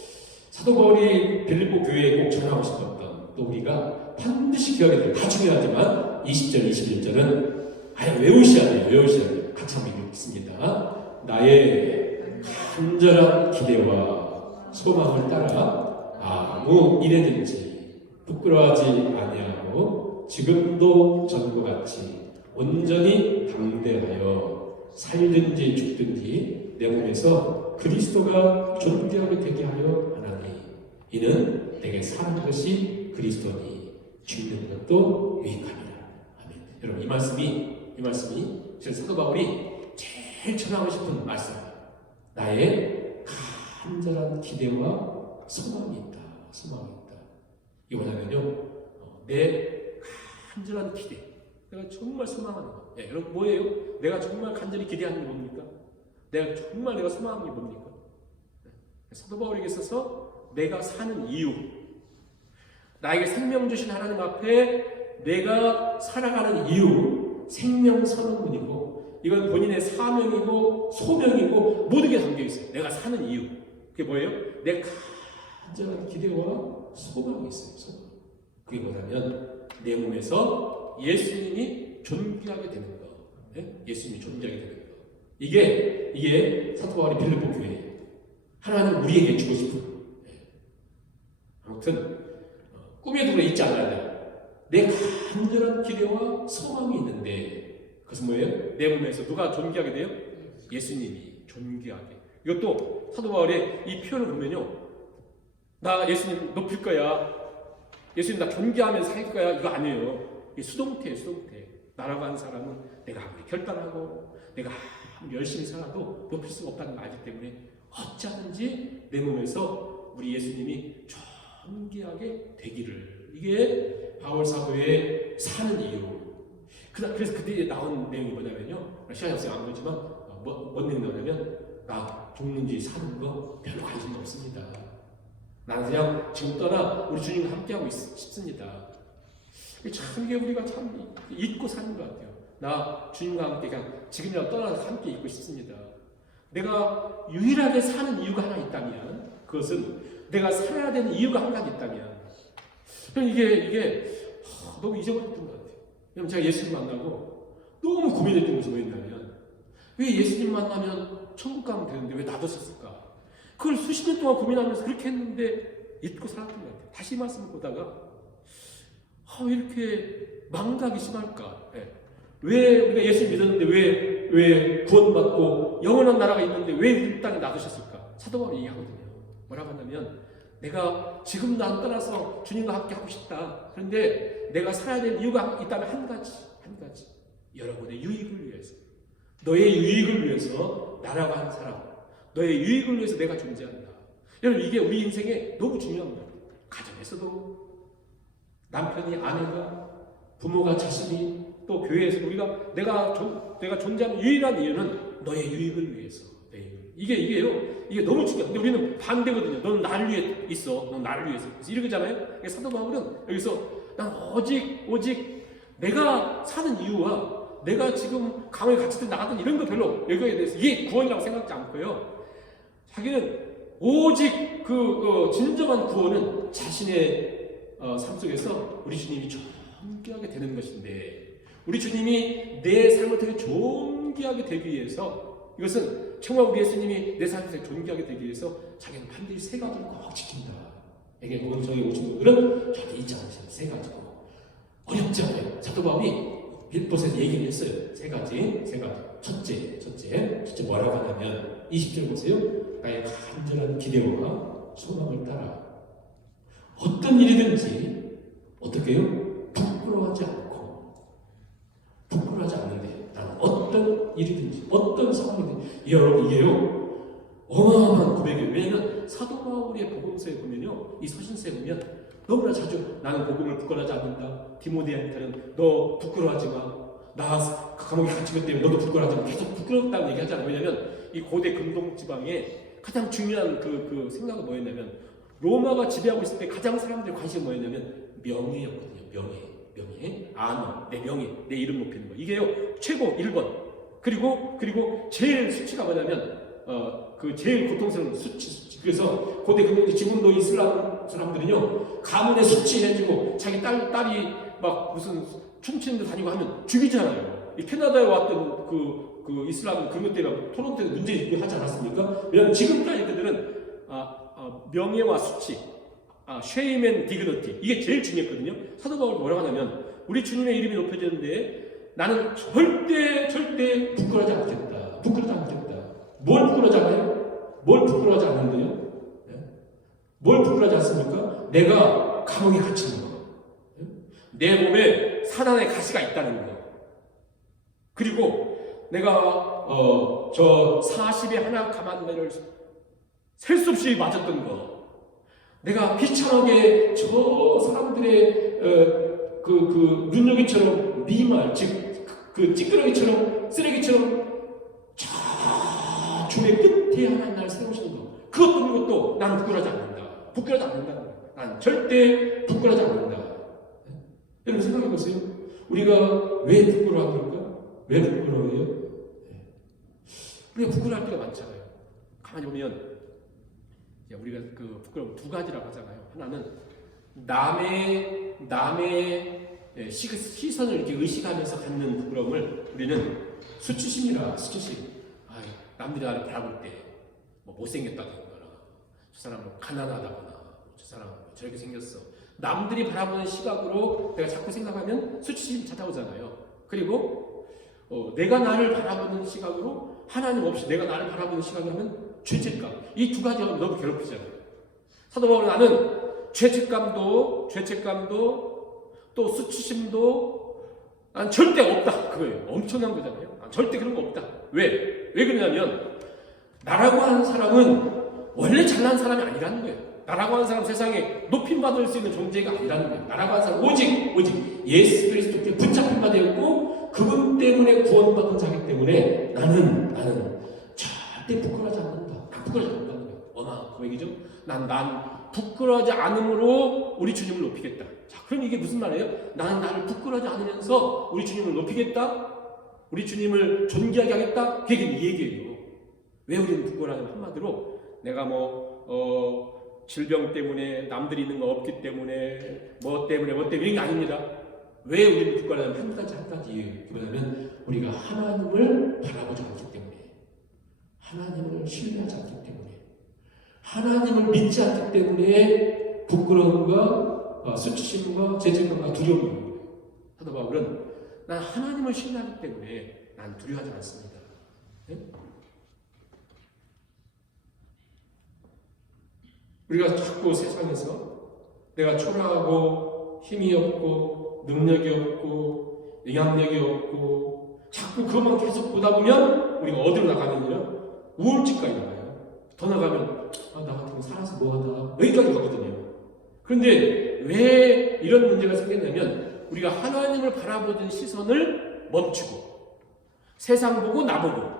사도 바울이 빌립보 교회에 꼭 전하고 싶었던 또 우리가 반드시 기억해야 될 다 중요하지만 20절 21절은 아예 외우셔야 돼요. 같이 한번 읽겠습니다. 나의 간절한 기대와 소망을 따라 아무 일에든지 부끄러워하지 아니하고 지금도 전과 같이 온전히 담대하여 살든지 죽든지 내 몸에서 그리스도가 존귀하게 되게 하려 하나니 이는 내게 사는 것이 그리스도니 죽는 것도 유익하니라. 아멘. 여러분 이 말씀이 사도 바울이 제일 전하고 싶은 말씀입니다. 나의 간절한 기대와 소망이 있다. 이게 뭐냐면요, 내 간절한 기대, 내가 정말 소망하는 거. 여러분 뭐예요? 내가 정말 간절히 기대하는 게 뭡니까? 내가 소망하는 게 뭡니까? 사도 바울에게 있어서 내가 사는 이유, 나에게 생명 주신 하나님 앞에 내가 살아가는 이유, 생명 선언문이고 이건 본인의 사명이고 소명이고 모든 게 담겨 있어요. 내가 사는 이유, 그게 뭐예요? 내 간절한 기대와 소망이 있어요. 소망. 그게 뭐냐면 내 몸에서 예수님이 존귀하게 되는 거. 예수님이 존귀하게 되는 거. 이게 사도 바울이 빌립보 교회예요. 하나님 우리에게 주고 싶은. 아무튼 꿈에도 있지 않아요. 내 간절한 기대와 소망이 있는데 그것은 뭐예요? 내 몸에서 누가 존귀하게 돼요? 예수님이 존귀하게. 이것도 사도 바울의 이 표현을 보면요, 나 예수님 높일 거야, 예수님 나 존귀하면서 살 거야, 이거 아니에요. 이게 수동태예요. 수동태. 나라고 하는 사람은 내가 아무리 결단하고 내가 아무리 열심히 살아도 높일 수가 없다는 걸 알기 때문에 어찌하든지 내 몸에서 우리 예수님이 존귀하게 되기를. 이게 바울 사도의 사는 이유. 그래서 그때 나온 내용이 뭐냐면요, 시간이 없어서 안 보지만 뭔 내용이 나오냐면 나 죽는지 사는 거 별로 관심 없습니다. 나는 그냥 지금 떠나 우리 주님과 함께하고 싶습니다. 참 이게 우리가 참 잊고 사는 것 같아요. 나 주님과 함께 그냥 지금이라도 떠나서 함께 있고 싶습니다. 내가 유일하게 사는 이유가 하나 있다면 그것은 내가 살아야 되는 이유가 한 가지 있다면 이게 너무 잊어버렸던 것 같아요. 왜냐면 제가 예수님 만나고 너무 고민했던 것이 뭐였냐면 왜 예수님 만나면 천국 가면 되는데 왜 놔뒀었을까? 그걸 수십 년 동안 고민하면서 그렇게 했는데 잊고 살았던 것 같아요. 다시 말씀을 보다가 왜 이렇게 망각이 심할까? 왜 우리가 예수님 믿었는데 왜 구원받고 영원한 나라가 있는데 왜 우리 땅에 놔두셨을까? 사도 바울이 얘기하거든요. 뭐라고 하냐면 내가 지금도 안 떠나서 주님과 함께 하고 싶다. 그런데 내가 살아야 될 이유가 있다면 한 가지. 여러분의 유익을 위해서, 너의 유익을 위해서 나라고 하는 사람, 너의 유익을 위해서 내가 존재한다. 여러분 이게 우리 인생에 너무 중요합니다. 가정에서도 남편이, 아내가, 부모가, 자식이, 또 교회에서 우리가 내가 존재하는 유일한 이유는 너의 유익을 위해서. 이게 너무 중요해요. 근데 우리는 반대거든요. 너는 나를 위해 있어. 넌 나를 위해서. 그래서 이러잖아요. 사도 바울은 여기서 난 오직 내가 사는 이유와 내가 지금 감옥에 갇혔든 나갔든 이런 거 별로 여기에 대해서 이게 구원이라고 생각하지 않고요. 자기는 오직 진정한 구원은 자신의 삶 속에서 우리 주님이 존귀하게 되는 것인데 우리 주님이 내 삶을 통해 존귀하게 되기 위해서 이것은 정말 우리 예수님이 내 삶에서 존귀하게 되기 위해서 자기는 반드시 세 가지를 꼭 지킨다. 이게 저기 오신 분들은 절대 잊지 않으세요. 세 가지고 어렵지 않아요. 사도 바울이 빌립보서에서 얘기를 했어요. 세 가지. 첫째 뭐라고 하냐면 20절 보세요. 나의 간절한 기대와 소망을 따라 어떤 일이든지 어떻게 해요? 부끄러워하지 않는데 나는 어떤 일이든지 어떤 상황이든지 여러분 이게요 어마어마한 고백이에요. 왜냐하면 사도 바울의 복음서에 보면요, 이 서신서에 보면 너무나 자주 나는 복음을 부끄러워하지 않는다. 디모데한테는 너 부끄러워하지 마. 나 감옥에 갇힌 것 때문에 너도 부끄러워하지 마. 계속 부끄럽다고 얘기하잖아요. 왜냐하면 이 고대 근동 지방에 가장 중요한 그 생각은 뭐였냐면 로마가 지배하고 있을 때 가장 사람들의 관심이 뭐였냐면 명예였거든요. 명예, 안위, 내 명예, 내 이름 높이는 거. 이게요 최고 1번. 그리고 제일 수치가 뭐냐면 그 제일 고통스러운 수치. 그래서 고대 근동 지금도 이슬람 사람들은요 가문에 수치해주고 자기 딸이 막 무슨 춤추는 데 다니고 하면 죽이잖아요. 이 캐나다에 왔던 그 이슬람 그런 것 때문에 토론토에서 문제 있고 하지 않았습니까? 왜냐하면 지금까지 그들은 명예와 수치, shame and dignity 이게 제일 중요했거든요. 사도 바울이 뭐라고 하냐면 우리 주님의 이름이 높여지는데 나는 절대 부끄러워하지 않겠다. 부끄러워하지 않겠다. 뭘 부끄러워하지 않아요? 뭘 부끄러워하지 않는데요? 뭘 부끄러워하지 않습니까? 내가 감옥에 갇힌 거. 내 몸에 사단의 가시가 있다는 거. 그리고 내가 저 40에 하나 감한매를 셀 수 없이 맞았던 거. 내가 비참하게 저 사람들의 그 눈여기처럼 미말, 즉 그 찌끄러기처럼 쓰레기처럼 저 주의 끝에 하나님 날 세우시는 거. 그것도 나는 부끄러워하지 않는다. 부끄러워하지 않는다. 난 절대 부끄러워하지 않는다. 여러분 생각해 보세요. 우리가 왜 부끄러워합니까? 왜 부끄러워해요? 우리가 부끄러워할 때가 많잖아요. 가만히 보면 우리가 그 부끄러움 두 가지라고 하잖아요. 하나는 남의 시선을 이렇게 의식하면서 갖는 부끄러움을 우리는 수치심이라 수치심. 남들이 나를 바라볼 때 뭐 못생겼다거나 저 사람 뭐 가난하다거나 저 사람 저렇게 생겼어. 남들이 바라보는 시각으로 내가 자꾸 생각하면 수치심이 찾아오잖아요. 그리고 내가 나를 바라보는 시각으로 하나님 없이 내가 나를 바라보는 시각으로 하면 죄책감. 이 두 가지가 너무 괴롭히잖아요. 사도 바울은 나는 죄책감도 또 수치심도 난 절대 없다. 그거예요. 엄청난 거잖아요. 절대 그런 거 없다. 왜 그러냐면 나라고 하는 사람은 원래 잘난 사람이 아니라는 거예요. 나라고 하는 사람 세상에 높임받을 수 있는 존재가 아니라는 거예요. 나라고 하는 사람 오직 예수 그리스도께 붙잡힌 바 되었고 그분 때문에 구원받은 자기 때문에 나는 절대 부끄러워하지 않는다. 부끄러워하지 않는다는 거예요. 워낙 그 얘기죠. 난 부끄러워하지 않음으로 우리 주님을 높이겠다. 자, 그럼 이게 무슨 말이에요? 나는 나를 부끄러워하지 않으면서 우리 주님을 높이겠다. 우리 주님을 존귀하게 하겠다. 그게 이 얘기예요. 왜 우리는 부끄러워하냐면 한마디로 내가 질병 때문에 남들이 있는 거 없기 때문에 뭐 때문에 이런 게 아닙니다. 왜 우리는 부끄러워하냐면 한 가지예요. 뭐냐면 우리가 하나님을 바라보지 않기 때문에 하나님을 신뢰하지 않기 때문에 하나님을 믿지 않기 때문에 부끄러움과 수치심과 죄책감과 두려움이 오는 거예요. 사도 바울은 난 하나님을 신뢰하기 때문에 난 두려워하지 않습니다. 네? 우리가 자꾸 세상에서 내가 초라하고 힘이 없고 능력이 없고 영향력이 없고 자꾸 그것만 계속 보다 보면 우리가 어디로 나가면요? 우울증까지 나가요. 더 나가면 나 같은 거 살아서 뭐하나 여기까지 가거든요. 그런데 왜 이런 문제가 생겼냐면 우리가 하나님을 바라보던 시선을 멈추고 세상 보고 나 보고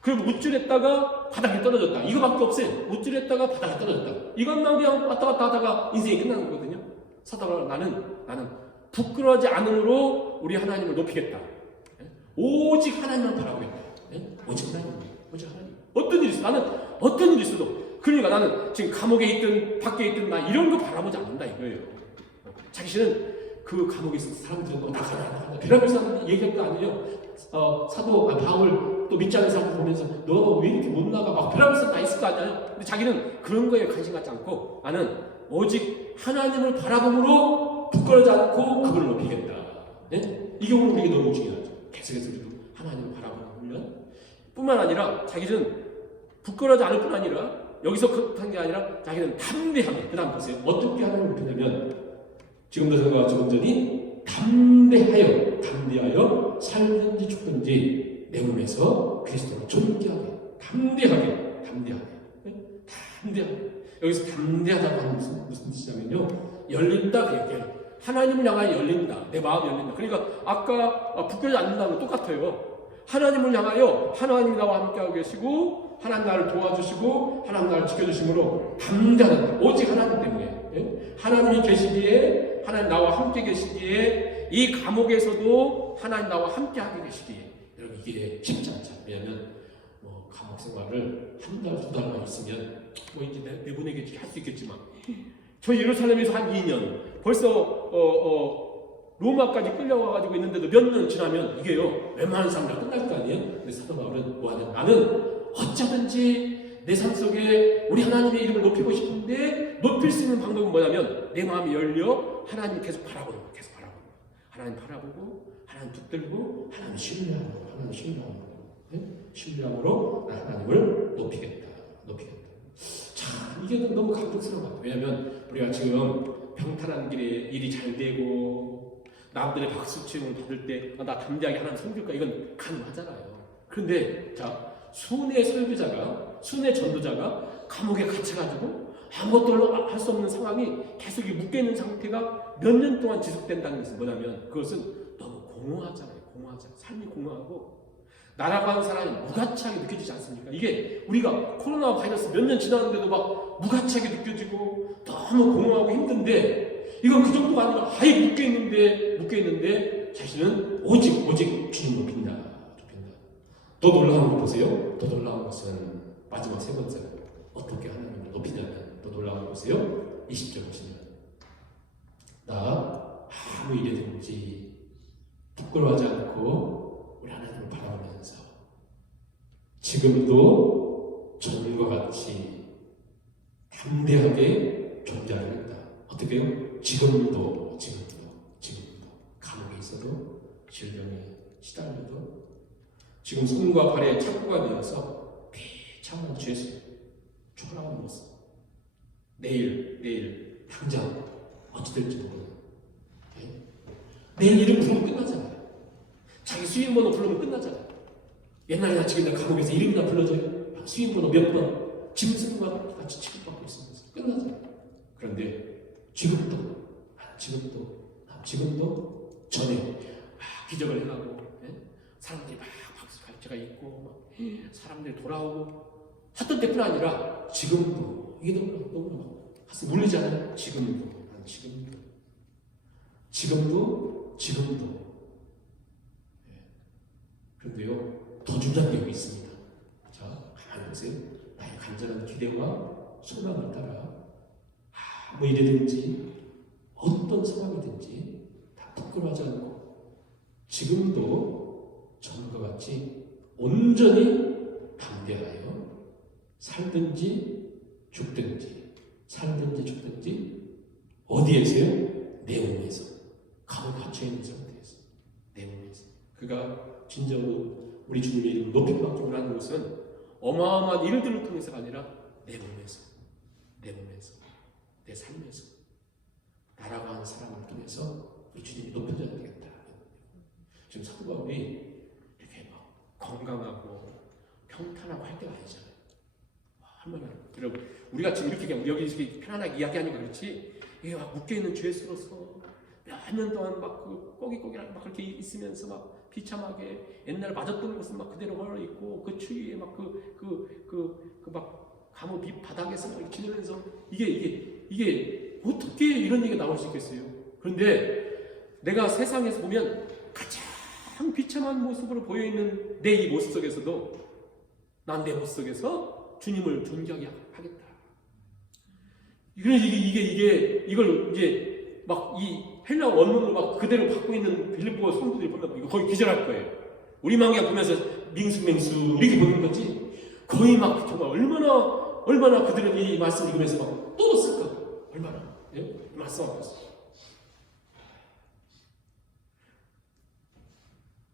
그럼 우쭐했다가 바닥에 떨어졌다. 이거밖에 없어요. 우쭐했다가 바닥에 떨어졌다. 이것만 그냥 왔다 갔다 하다가 인생이 끝나는 거거든요. 사도가 나는 부끄러워하지 않음으로 우리 하나님을 높이겠다. 오직 하나님만 바라보겠다. 오직 하나님. 어떤 일이 있어? 나는 어떤 일이 있어도 그러니까 나는 지금 감옥에 있든 밖에 있든 나 이런 거 바라보지 않는다 이거예요. 자신은 그 감옥에 있는 사람들은 나가라. 베라벨 얘기할 거 아니에요. 바울 또 믿지 않는 사람들 보면서 너 왜 이렇게 못 나가? 막 베라벨 다 있을 거 아니에요. 근데 자기는 그런 거에 관심 갖지 않고 나는 오직 하나님을 바라봄으로 부끄러워하지 않고 그걸 높이겠다. 네? 이게 오늘 우리에게 너무 중요하죠. 계속해서 우리도 하나님을 바라보는 훈련 뿐만 아니라 자기는 부끄러워하지 않을 뿐 아니라 여기서 그렇다는 게 아니라 자기는 담대하게 그 다음 보세요. 어떻게 하나님을 높이냐면 지금도 제가 조금 전에 담대하여 살든지 죽든지 내 몸에서 그리스도를 존귀하게 담대하게 네? 다 여기서 담대하다고 하는 무슨 뜻이냐면요, 열린다 그 얘기예요. 하나님을 향하여 열린다. 내 마음이 열린다. 그러니까 아까 붙들지 않는다는 건 똑같아요. 하나님을 향하여 하나님이 나와 함께하고 계시고 하나님 나를 도와주시고 하나님 나를 지켜주심으로 담대하다. 오직 하나님 때문에. 예? 하나님이 계시기에, 하나님 나와 함께 계시기에, 이 감옥에서도 하나님 나와 함께하게 계시기에, 여러분 이게 쉽지 않죠. 왜냐하면 감옥 생활을 한 달, 두 달만 있으면 이제 내보내겠지 할 수 있겠지만, 저 예루살렘에서 한 2년, 벌써 로마까지 끌려와가지고 있는데도 몇 년 지나면 이게요, 웬만한 사람 다 끝날 거 아니에요? 근데 사도 바울은 뭐하냐? 나는 어쩌든지 내 삶 속에 우리 하나님의 이름을 높이고 싶은데 높일 수 있는 방법은 뭐냐면 내 마음이 열려 하나님 계속 바라보는 거예요. 계속 바라보는 거예요. 하나님 바라보고 하나님 붙들고 하나님 신뢰하고 하나님 신뢰하고, 네? 신뢰함으로 나 하나님을 높이겠다. 자, 이게 너무 감동스러운 것 같아요. 왜냐하면 우리가 지금 평탄한 길에 일이 잘 되고 남들의 박수치움을 받을 때 나 담대하게 하나님 섬길까, 이건 가능하잖아요. 그런데 자, 순회 설교자가, 순회 전도자가 감옥에 갇혀가지고 아무것도 할 수 없는 상황이 계속 묶여있는 상태가 몇 년 동안 지속된다는 것은 뭐냐면, 그것은 너무 공허하잖아요. 삶이 공허하고 나라고 하는 사람이 무가치하게 느껴지지 않습니까? 이게 우리가 코로나 바이러스 몇 년 지났는데도 막 무가치하게 느껴지고 너무 공허하고 힘든데, 이건 그 정도가 아니라 아예 묶여있는데 자신은 오직 주님 높인다. 더 놀라운 거 보세요. 더 놀라운 것은 마지막 세 번째, 어떻게 하나님을 높이냐면, 더 놀라운 거 보세요. 20절 보시면, 나 아무 일이든지 부끄러워하지 않고 우리 하나님을 바라보면서 지금도 전과 같이 담대하게 존재하겠다. 어떻게 해요? 지금도 감옥에 있어도, 질병에 시달려도, 지금 손과 발에 착고가 되어서 비참한 죄수, 초라한 모습, 내일 당장 어찌 될지 모르는, 내일 이름 부르면 끝나잖아요. 자기 수임번호 부르면 끝나잖아요. 옛날이나 지금이나 감옥에서 이름이나 불러줘요. 수임번호 몇 번, 짐승과 같이 취급받고 있으면서 끝나잖아요. 그런데 지금도 전에 기적을 해가고, 사람들이 막 박수갈채가 있고 막 사람들이 돌아오고 하던 때뿐 아니라 지금도, 이게 너무 가슴 물리지 않아요? 지금도. 그런데요, 더 중요한 게 있습니다. 자, 가만히 보세요. 나의 간절한 기대와 소망을 따라 아무 일이든지 어떤 상황이든지 다 부끄러워하지 않고 지금도 전과 같이 온전히 담대하여 살든지 죽든지 어디에서요? 내 몸에서, 감옥에 갇혀있는 상태에서, 내 몸에서. 그가 진정으로 우리 주님의 이름 높임 받기 원하는 것은 어마어마한 일들을 통해서가 아니라 내 몸에서, 내 삶에서 날아가는 사람을 통해서 우리 주님이 높여져야 되겠다. 지금 사도 바울이 이렇게 막 건강하고 평탄하고 할 때가 아니잖아요. 얼마나, 여러분, 우리가 지금 이렇게 그냥 여기 편안하게 이야기하니까 그렇지, 이게 막 묶여있는 죄수로서 몇 년 동안 막 꼬기꼬기랑 막 그렇게 있으면서 막 비참하게 옛날 맞았던 것은 막 그대로 걸어 있고 그 추위에 막 막 감옥 밑 바닥에서 막 이렇게 지내면서 이게 어떻게 이런 얘기가 나올 수 있겠어요? 그런데 내가 세상에서 보면 가장 비참한 모습으로 보여 있는 내 이 모습 속에서도 난 내 모습 속에서 주님을 존경하게 하겠다. 이걸 이제 막 이 헬라 원문을 막 그대로 갖고 있는 빌립보 성도들이 보면 이거 거의 기절할 거예요. 우리만 그냥 보면서 맹수 이렇게 보는 거지. 거의 막 정말 얼마나 그들은 이 말씀 읽으면서 막 떠들었을까? 얼마나, 이 말씀 앞에서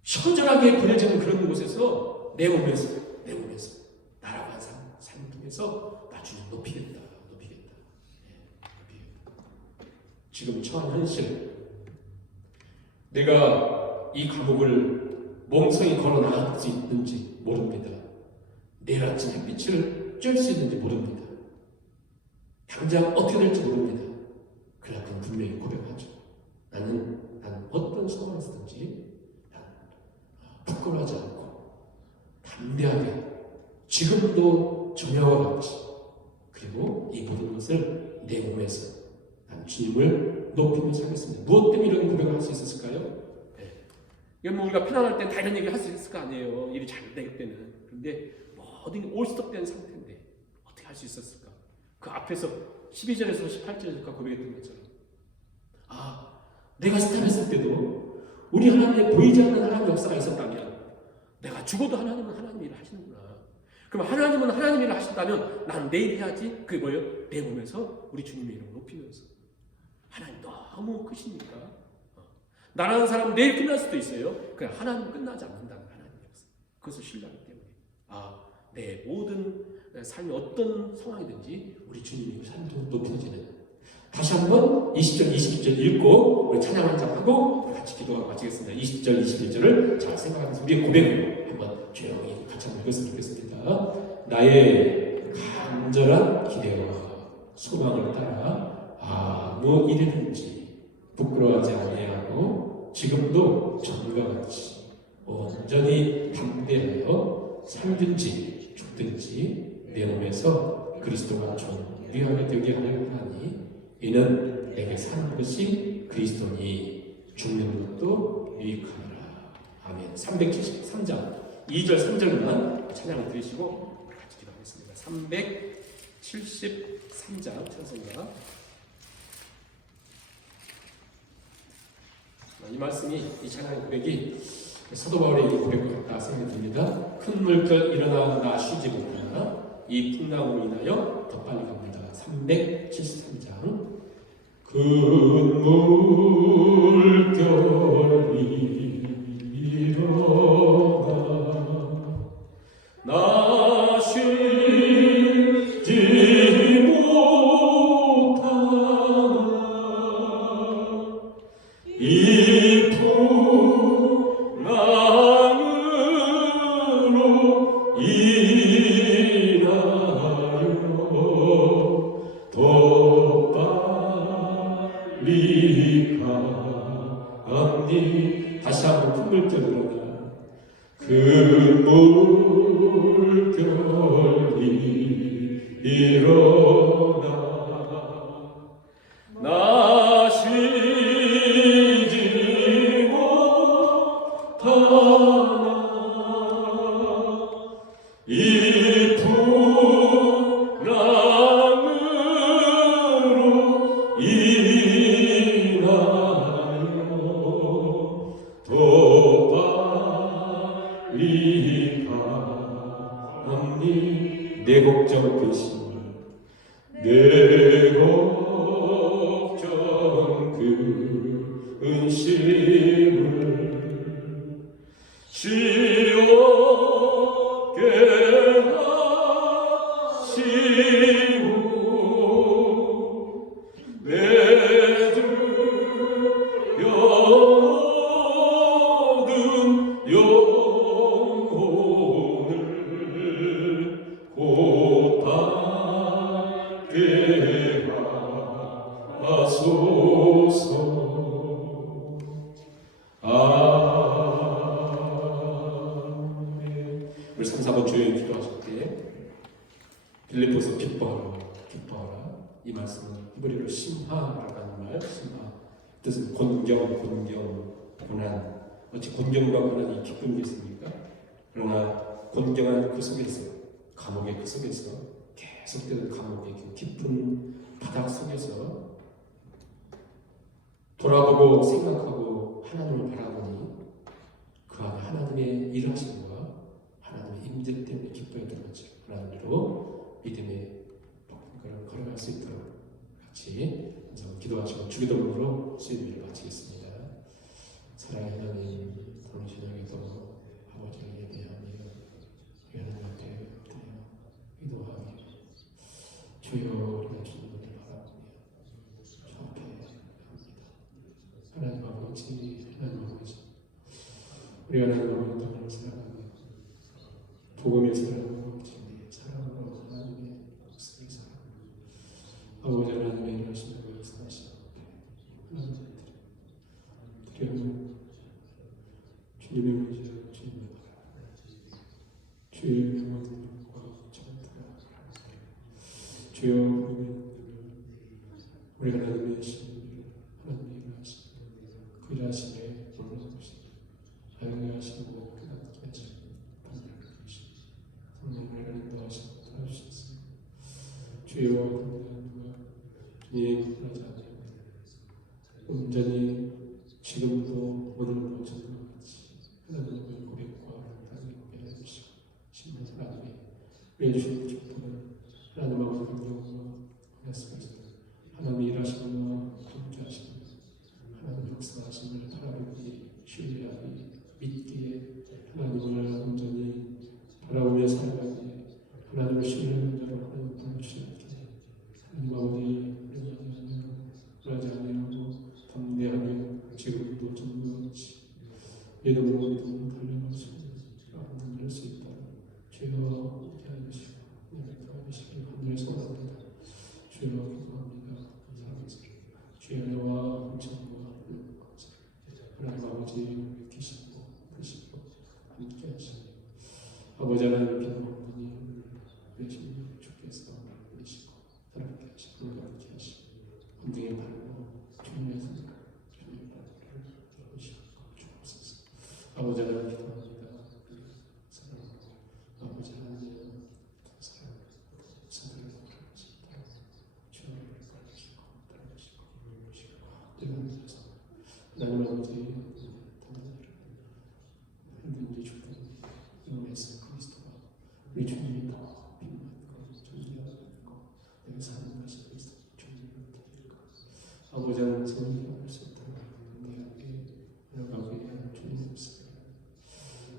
처절하게 버려지는 그런 곳에서 내 몸에서 날아간 삶을 통해서 나 주님 높이겠다. 지금 처한 현실, 내가 이 감옥을 멍청이 걸어 나갈 수 있는지 모릅니다. 내일 아침 햇빛을 쬐을 수 있는지 모릅니다. 당장 어떻게 될지 모릅니다. 그러나 그는 분명히 고백하죠. 나는 어떤 상황에서든지 부끄러워하지 않고 담대하게 지금도 전혀와 같이 그리고 이 모든 것을 내 몸에서 난 주님을 높이며 살겠습니다. 무엇 때문에 이런 고백을 할 수 있었을까요? 이건 뭐 우리가 편안할 땐 다 이런 얘기를 할 수 있을 거 아니에요. 일이 잘 되기 때는. 그런데 모든 게 올스톱된 상태인데 어떻게 할 수 있었을까? 그 앞에서 12절에서 18절에서 고백했던 것처럼 내가 스탑했을 때도 우리 하나님의 보이지 않는 하나님의 역사가 있었다면 내가 죽어도 하나님은 하나님 일을 하시는구나. 그럼 하나님은 하나님 일을 하신다면 난 내일 해야지. 그게 뭐예요? 내 몸에서 우리 주님의 이름을 높이면서. 하나님 너무 크시니까. 나라는 사람은 내일 끝날 수도 있어요. 그냥 하나님 끝나지 않는다는 하나님의 역사. 그것을 신뢰하기 때문에 내 모든 삶이 어떤 상황이든지 우리 주님이 삶도 높여지는. 다시 한번 20절, 22절 읽고 우리 찬양 한 장 하고 같이 기도하고 마치겠습니다. 20절, 21절을 잘 생각하면서 우리의 고백으로 한번 조용히 같이 한번 읽었으면 좋겠습니다. 나의 간절한 기대와 소망을 따라 아무 일이든지 부끄러워하지 아니하고 지금도 전과 같이 온전히 담대하여 살든지 죽든지 내 몸에서 그리스도가 존귀하게 되게 하려 하니 이는 내게 사는 것이 그리스도니 죽는 것도 유익하노라. 아멘. 373장 2절 3절만 찬양을 드리시고 같이 기도하겠습니다. 373장 찬송가. 이 말씀이, 이 찬양의 고백이 사도 바울의 이 고백과 같다 생각이 듭니다. 큰 물결 일어나 나 쉬지 못하나 이 풍랑으로 인하여 더 빨리 갑니다. 373장. 큰 물결이 일어나 나 쉬지 못하나 이 풍랑으로 인하여 더 빨리 가니. 다시 한번 큰 물결이 큰 물결이 일어나 나 쉬지 못하나 이 풍랑으로 인하여 더 빨리 가니. 내 걱정 근심을 내 걱정 근심을 쉬었게 하시고 내 주 영원은 영혼을 곧닿게 하소서. 아멘. 우리 3, 4번 조용히 기도하실 때 빌립보서 기뻐하라 이 말씀은 히브리어로 심하라는 말, 심하 뜻은 곤경, 고난. 어찌 곤경과 고난이 기쁜 게 있습니까? 그러나 곤경한 그 속에서, 감옥의 그 속에서, 계속되는 감옥의 그 깊은 바닥 속에서 돌아보고 생각하고 하나님을 바라보니 그 안에 하나님의 일하심과 하나님의 임재 때문에 기뻐했던 거죠. 하나님으로 믿음의 걸음을 걸어갈 수 있도록 같이 기도하시고 주기도문으로 수요일을 마치겠습니다. 사랑하는 하나님, 오늘 저녁에도 아버지를 예배하며 하나님 앞에 기도하며 주여 우리가 주님을 바라보며 주 앞에 합니다. 하나님 아버지, 우리 하나님 아버지 땅을 사랑하며 복음의 사랑으로 진리의 사랑으로 하나님의 목숨을 사랑하며 주의 영광과 전부가 주여 우리 하나님의 신을 하나님이 하시고 그 자신의 놀라우시고 하여하시고 깨닫게 하시고 판단하게 하시고 성령을 인도하시고 도와주셨습니다. 주여 감사합니다. 주님 하지 않으면 온전히 지금도 오늘도 전과 같이 하나님의 고백과 하나님께 해주시고 신문 하나님이 해주신 축복은 하나님 아버지 긍정과 말씀하시고 하나님이 일하시며 통치하시며 하나님 역사하심을 바라보기 신뢰하기 믿기에 하나님을 온전히 바라보며 살아가기에 하나님을 신뢰하는 자로 하나님 부르시기에 하나님 아버지 그러지 아니하고 담대하며 지금도 전부같이 믿음으로 달려가시고 만날 수 있도록 주여 함께 하시고 도와주시기 간절히 소원합니다. 주여 기도합니다. 주여와 엄청과 하나님 아버지 믿기시고 보시고 함께 하시고 아버지 하나님 기도하니 되신 주께서 보시고 사랑케 하시고 함께 하시고 언등에 바르고 주님의 손을 주님의 발을 보시고 주옵소서. 아버지 하나님 기도합니다. 사랑으로 아버지 하나님 사랑 사랑을 바라보시고 주님을 바라보시고 따라보시고 보시고 뜨거워서 하나님 아버지 흔들리 주님 영에서 그리스도가 우리 주님이 더 빛나고 존귀하고 내가 사는 것이 그리스도 주님을 드릴 것 아버지 하나님 성령을 수 있도록 내게 열어가게 하는 주님의 모습을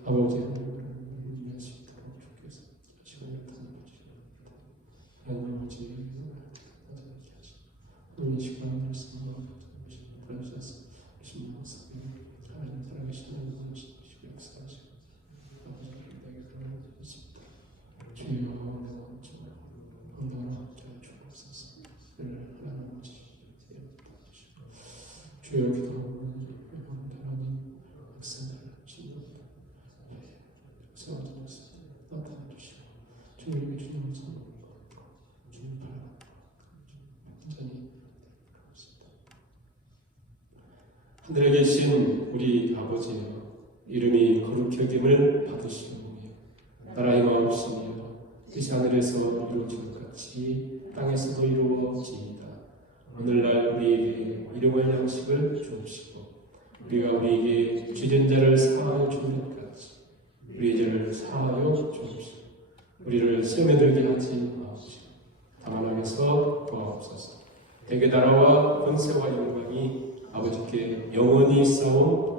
아버지 하나님을 이해할 수 있도록 주께서 시간을 담아주시옵니다. 하나님 아버지 하나님께 하시고 오늘 이 시간 말씀을 보내주셔서 주신 모습을 하나님 살아계시는 것이 역사하시고 아버지를 내게 도와주십니다. 주여 건강을 함께 주옵소서. 하나님 아버지 도와주시고 주여 기도하는 하나님 학생들을 신부다 역사하는 모습 나타나 주시고 주님의 주님의 손을 걷고 주님 바라보고 온전히 하늘에 계신 우리 아버지여 이름이 거룩히 여김을 받으시오며 나라의 마옵시며 뜻이 하늘에서 이루어진 것 같이 땅에서도 이루어지이다. 오늘날 우리에게 일용할 양식을 주옵시고 우리가 우리에게 죄진 자를 사하여 주는 것 같이 우리의 죄를 사하여 주옵시고 우리를 시험에 들게 하지 마옵시고 다만 악에서 구하옵소서. 대개 나라와 권세와 영광이 아버지께 영원히 있사옵나이다.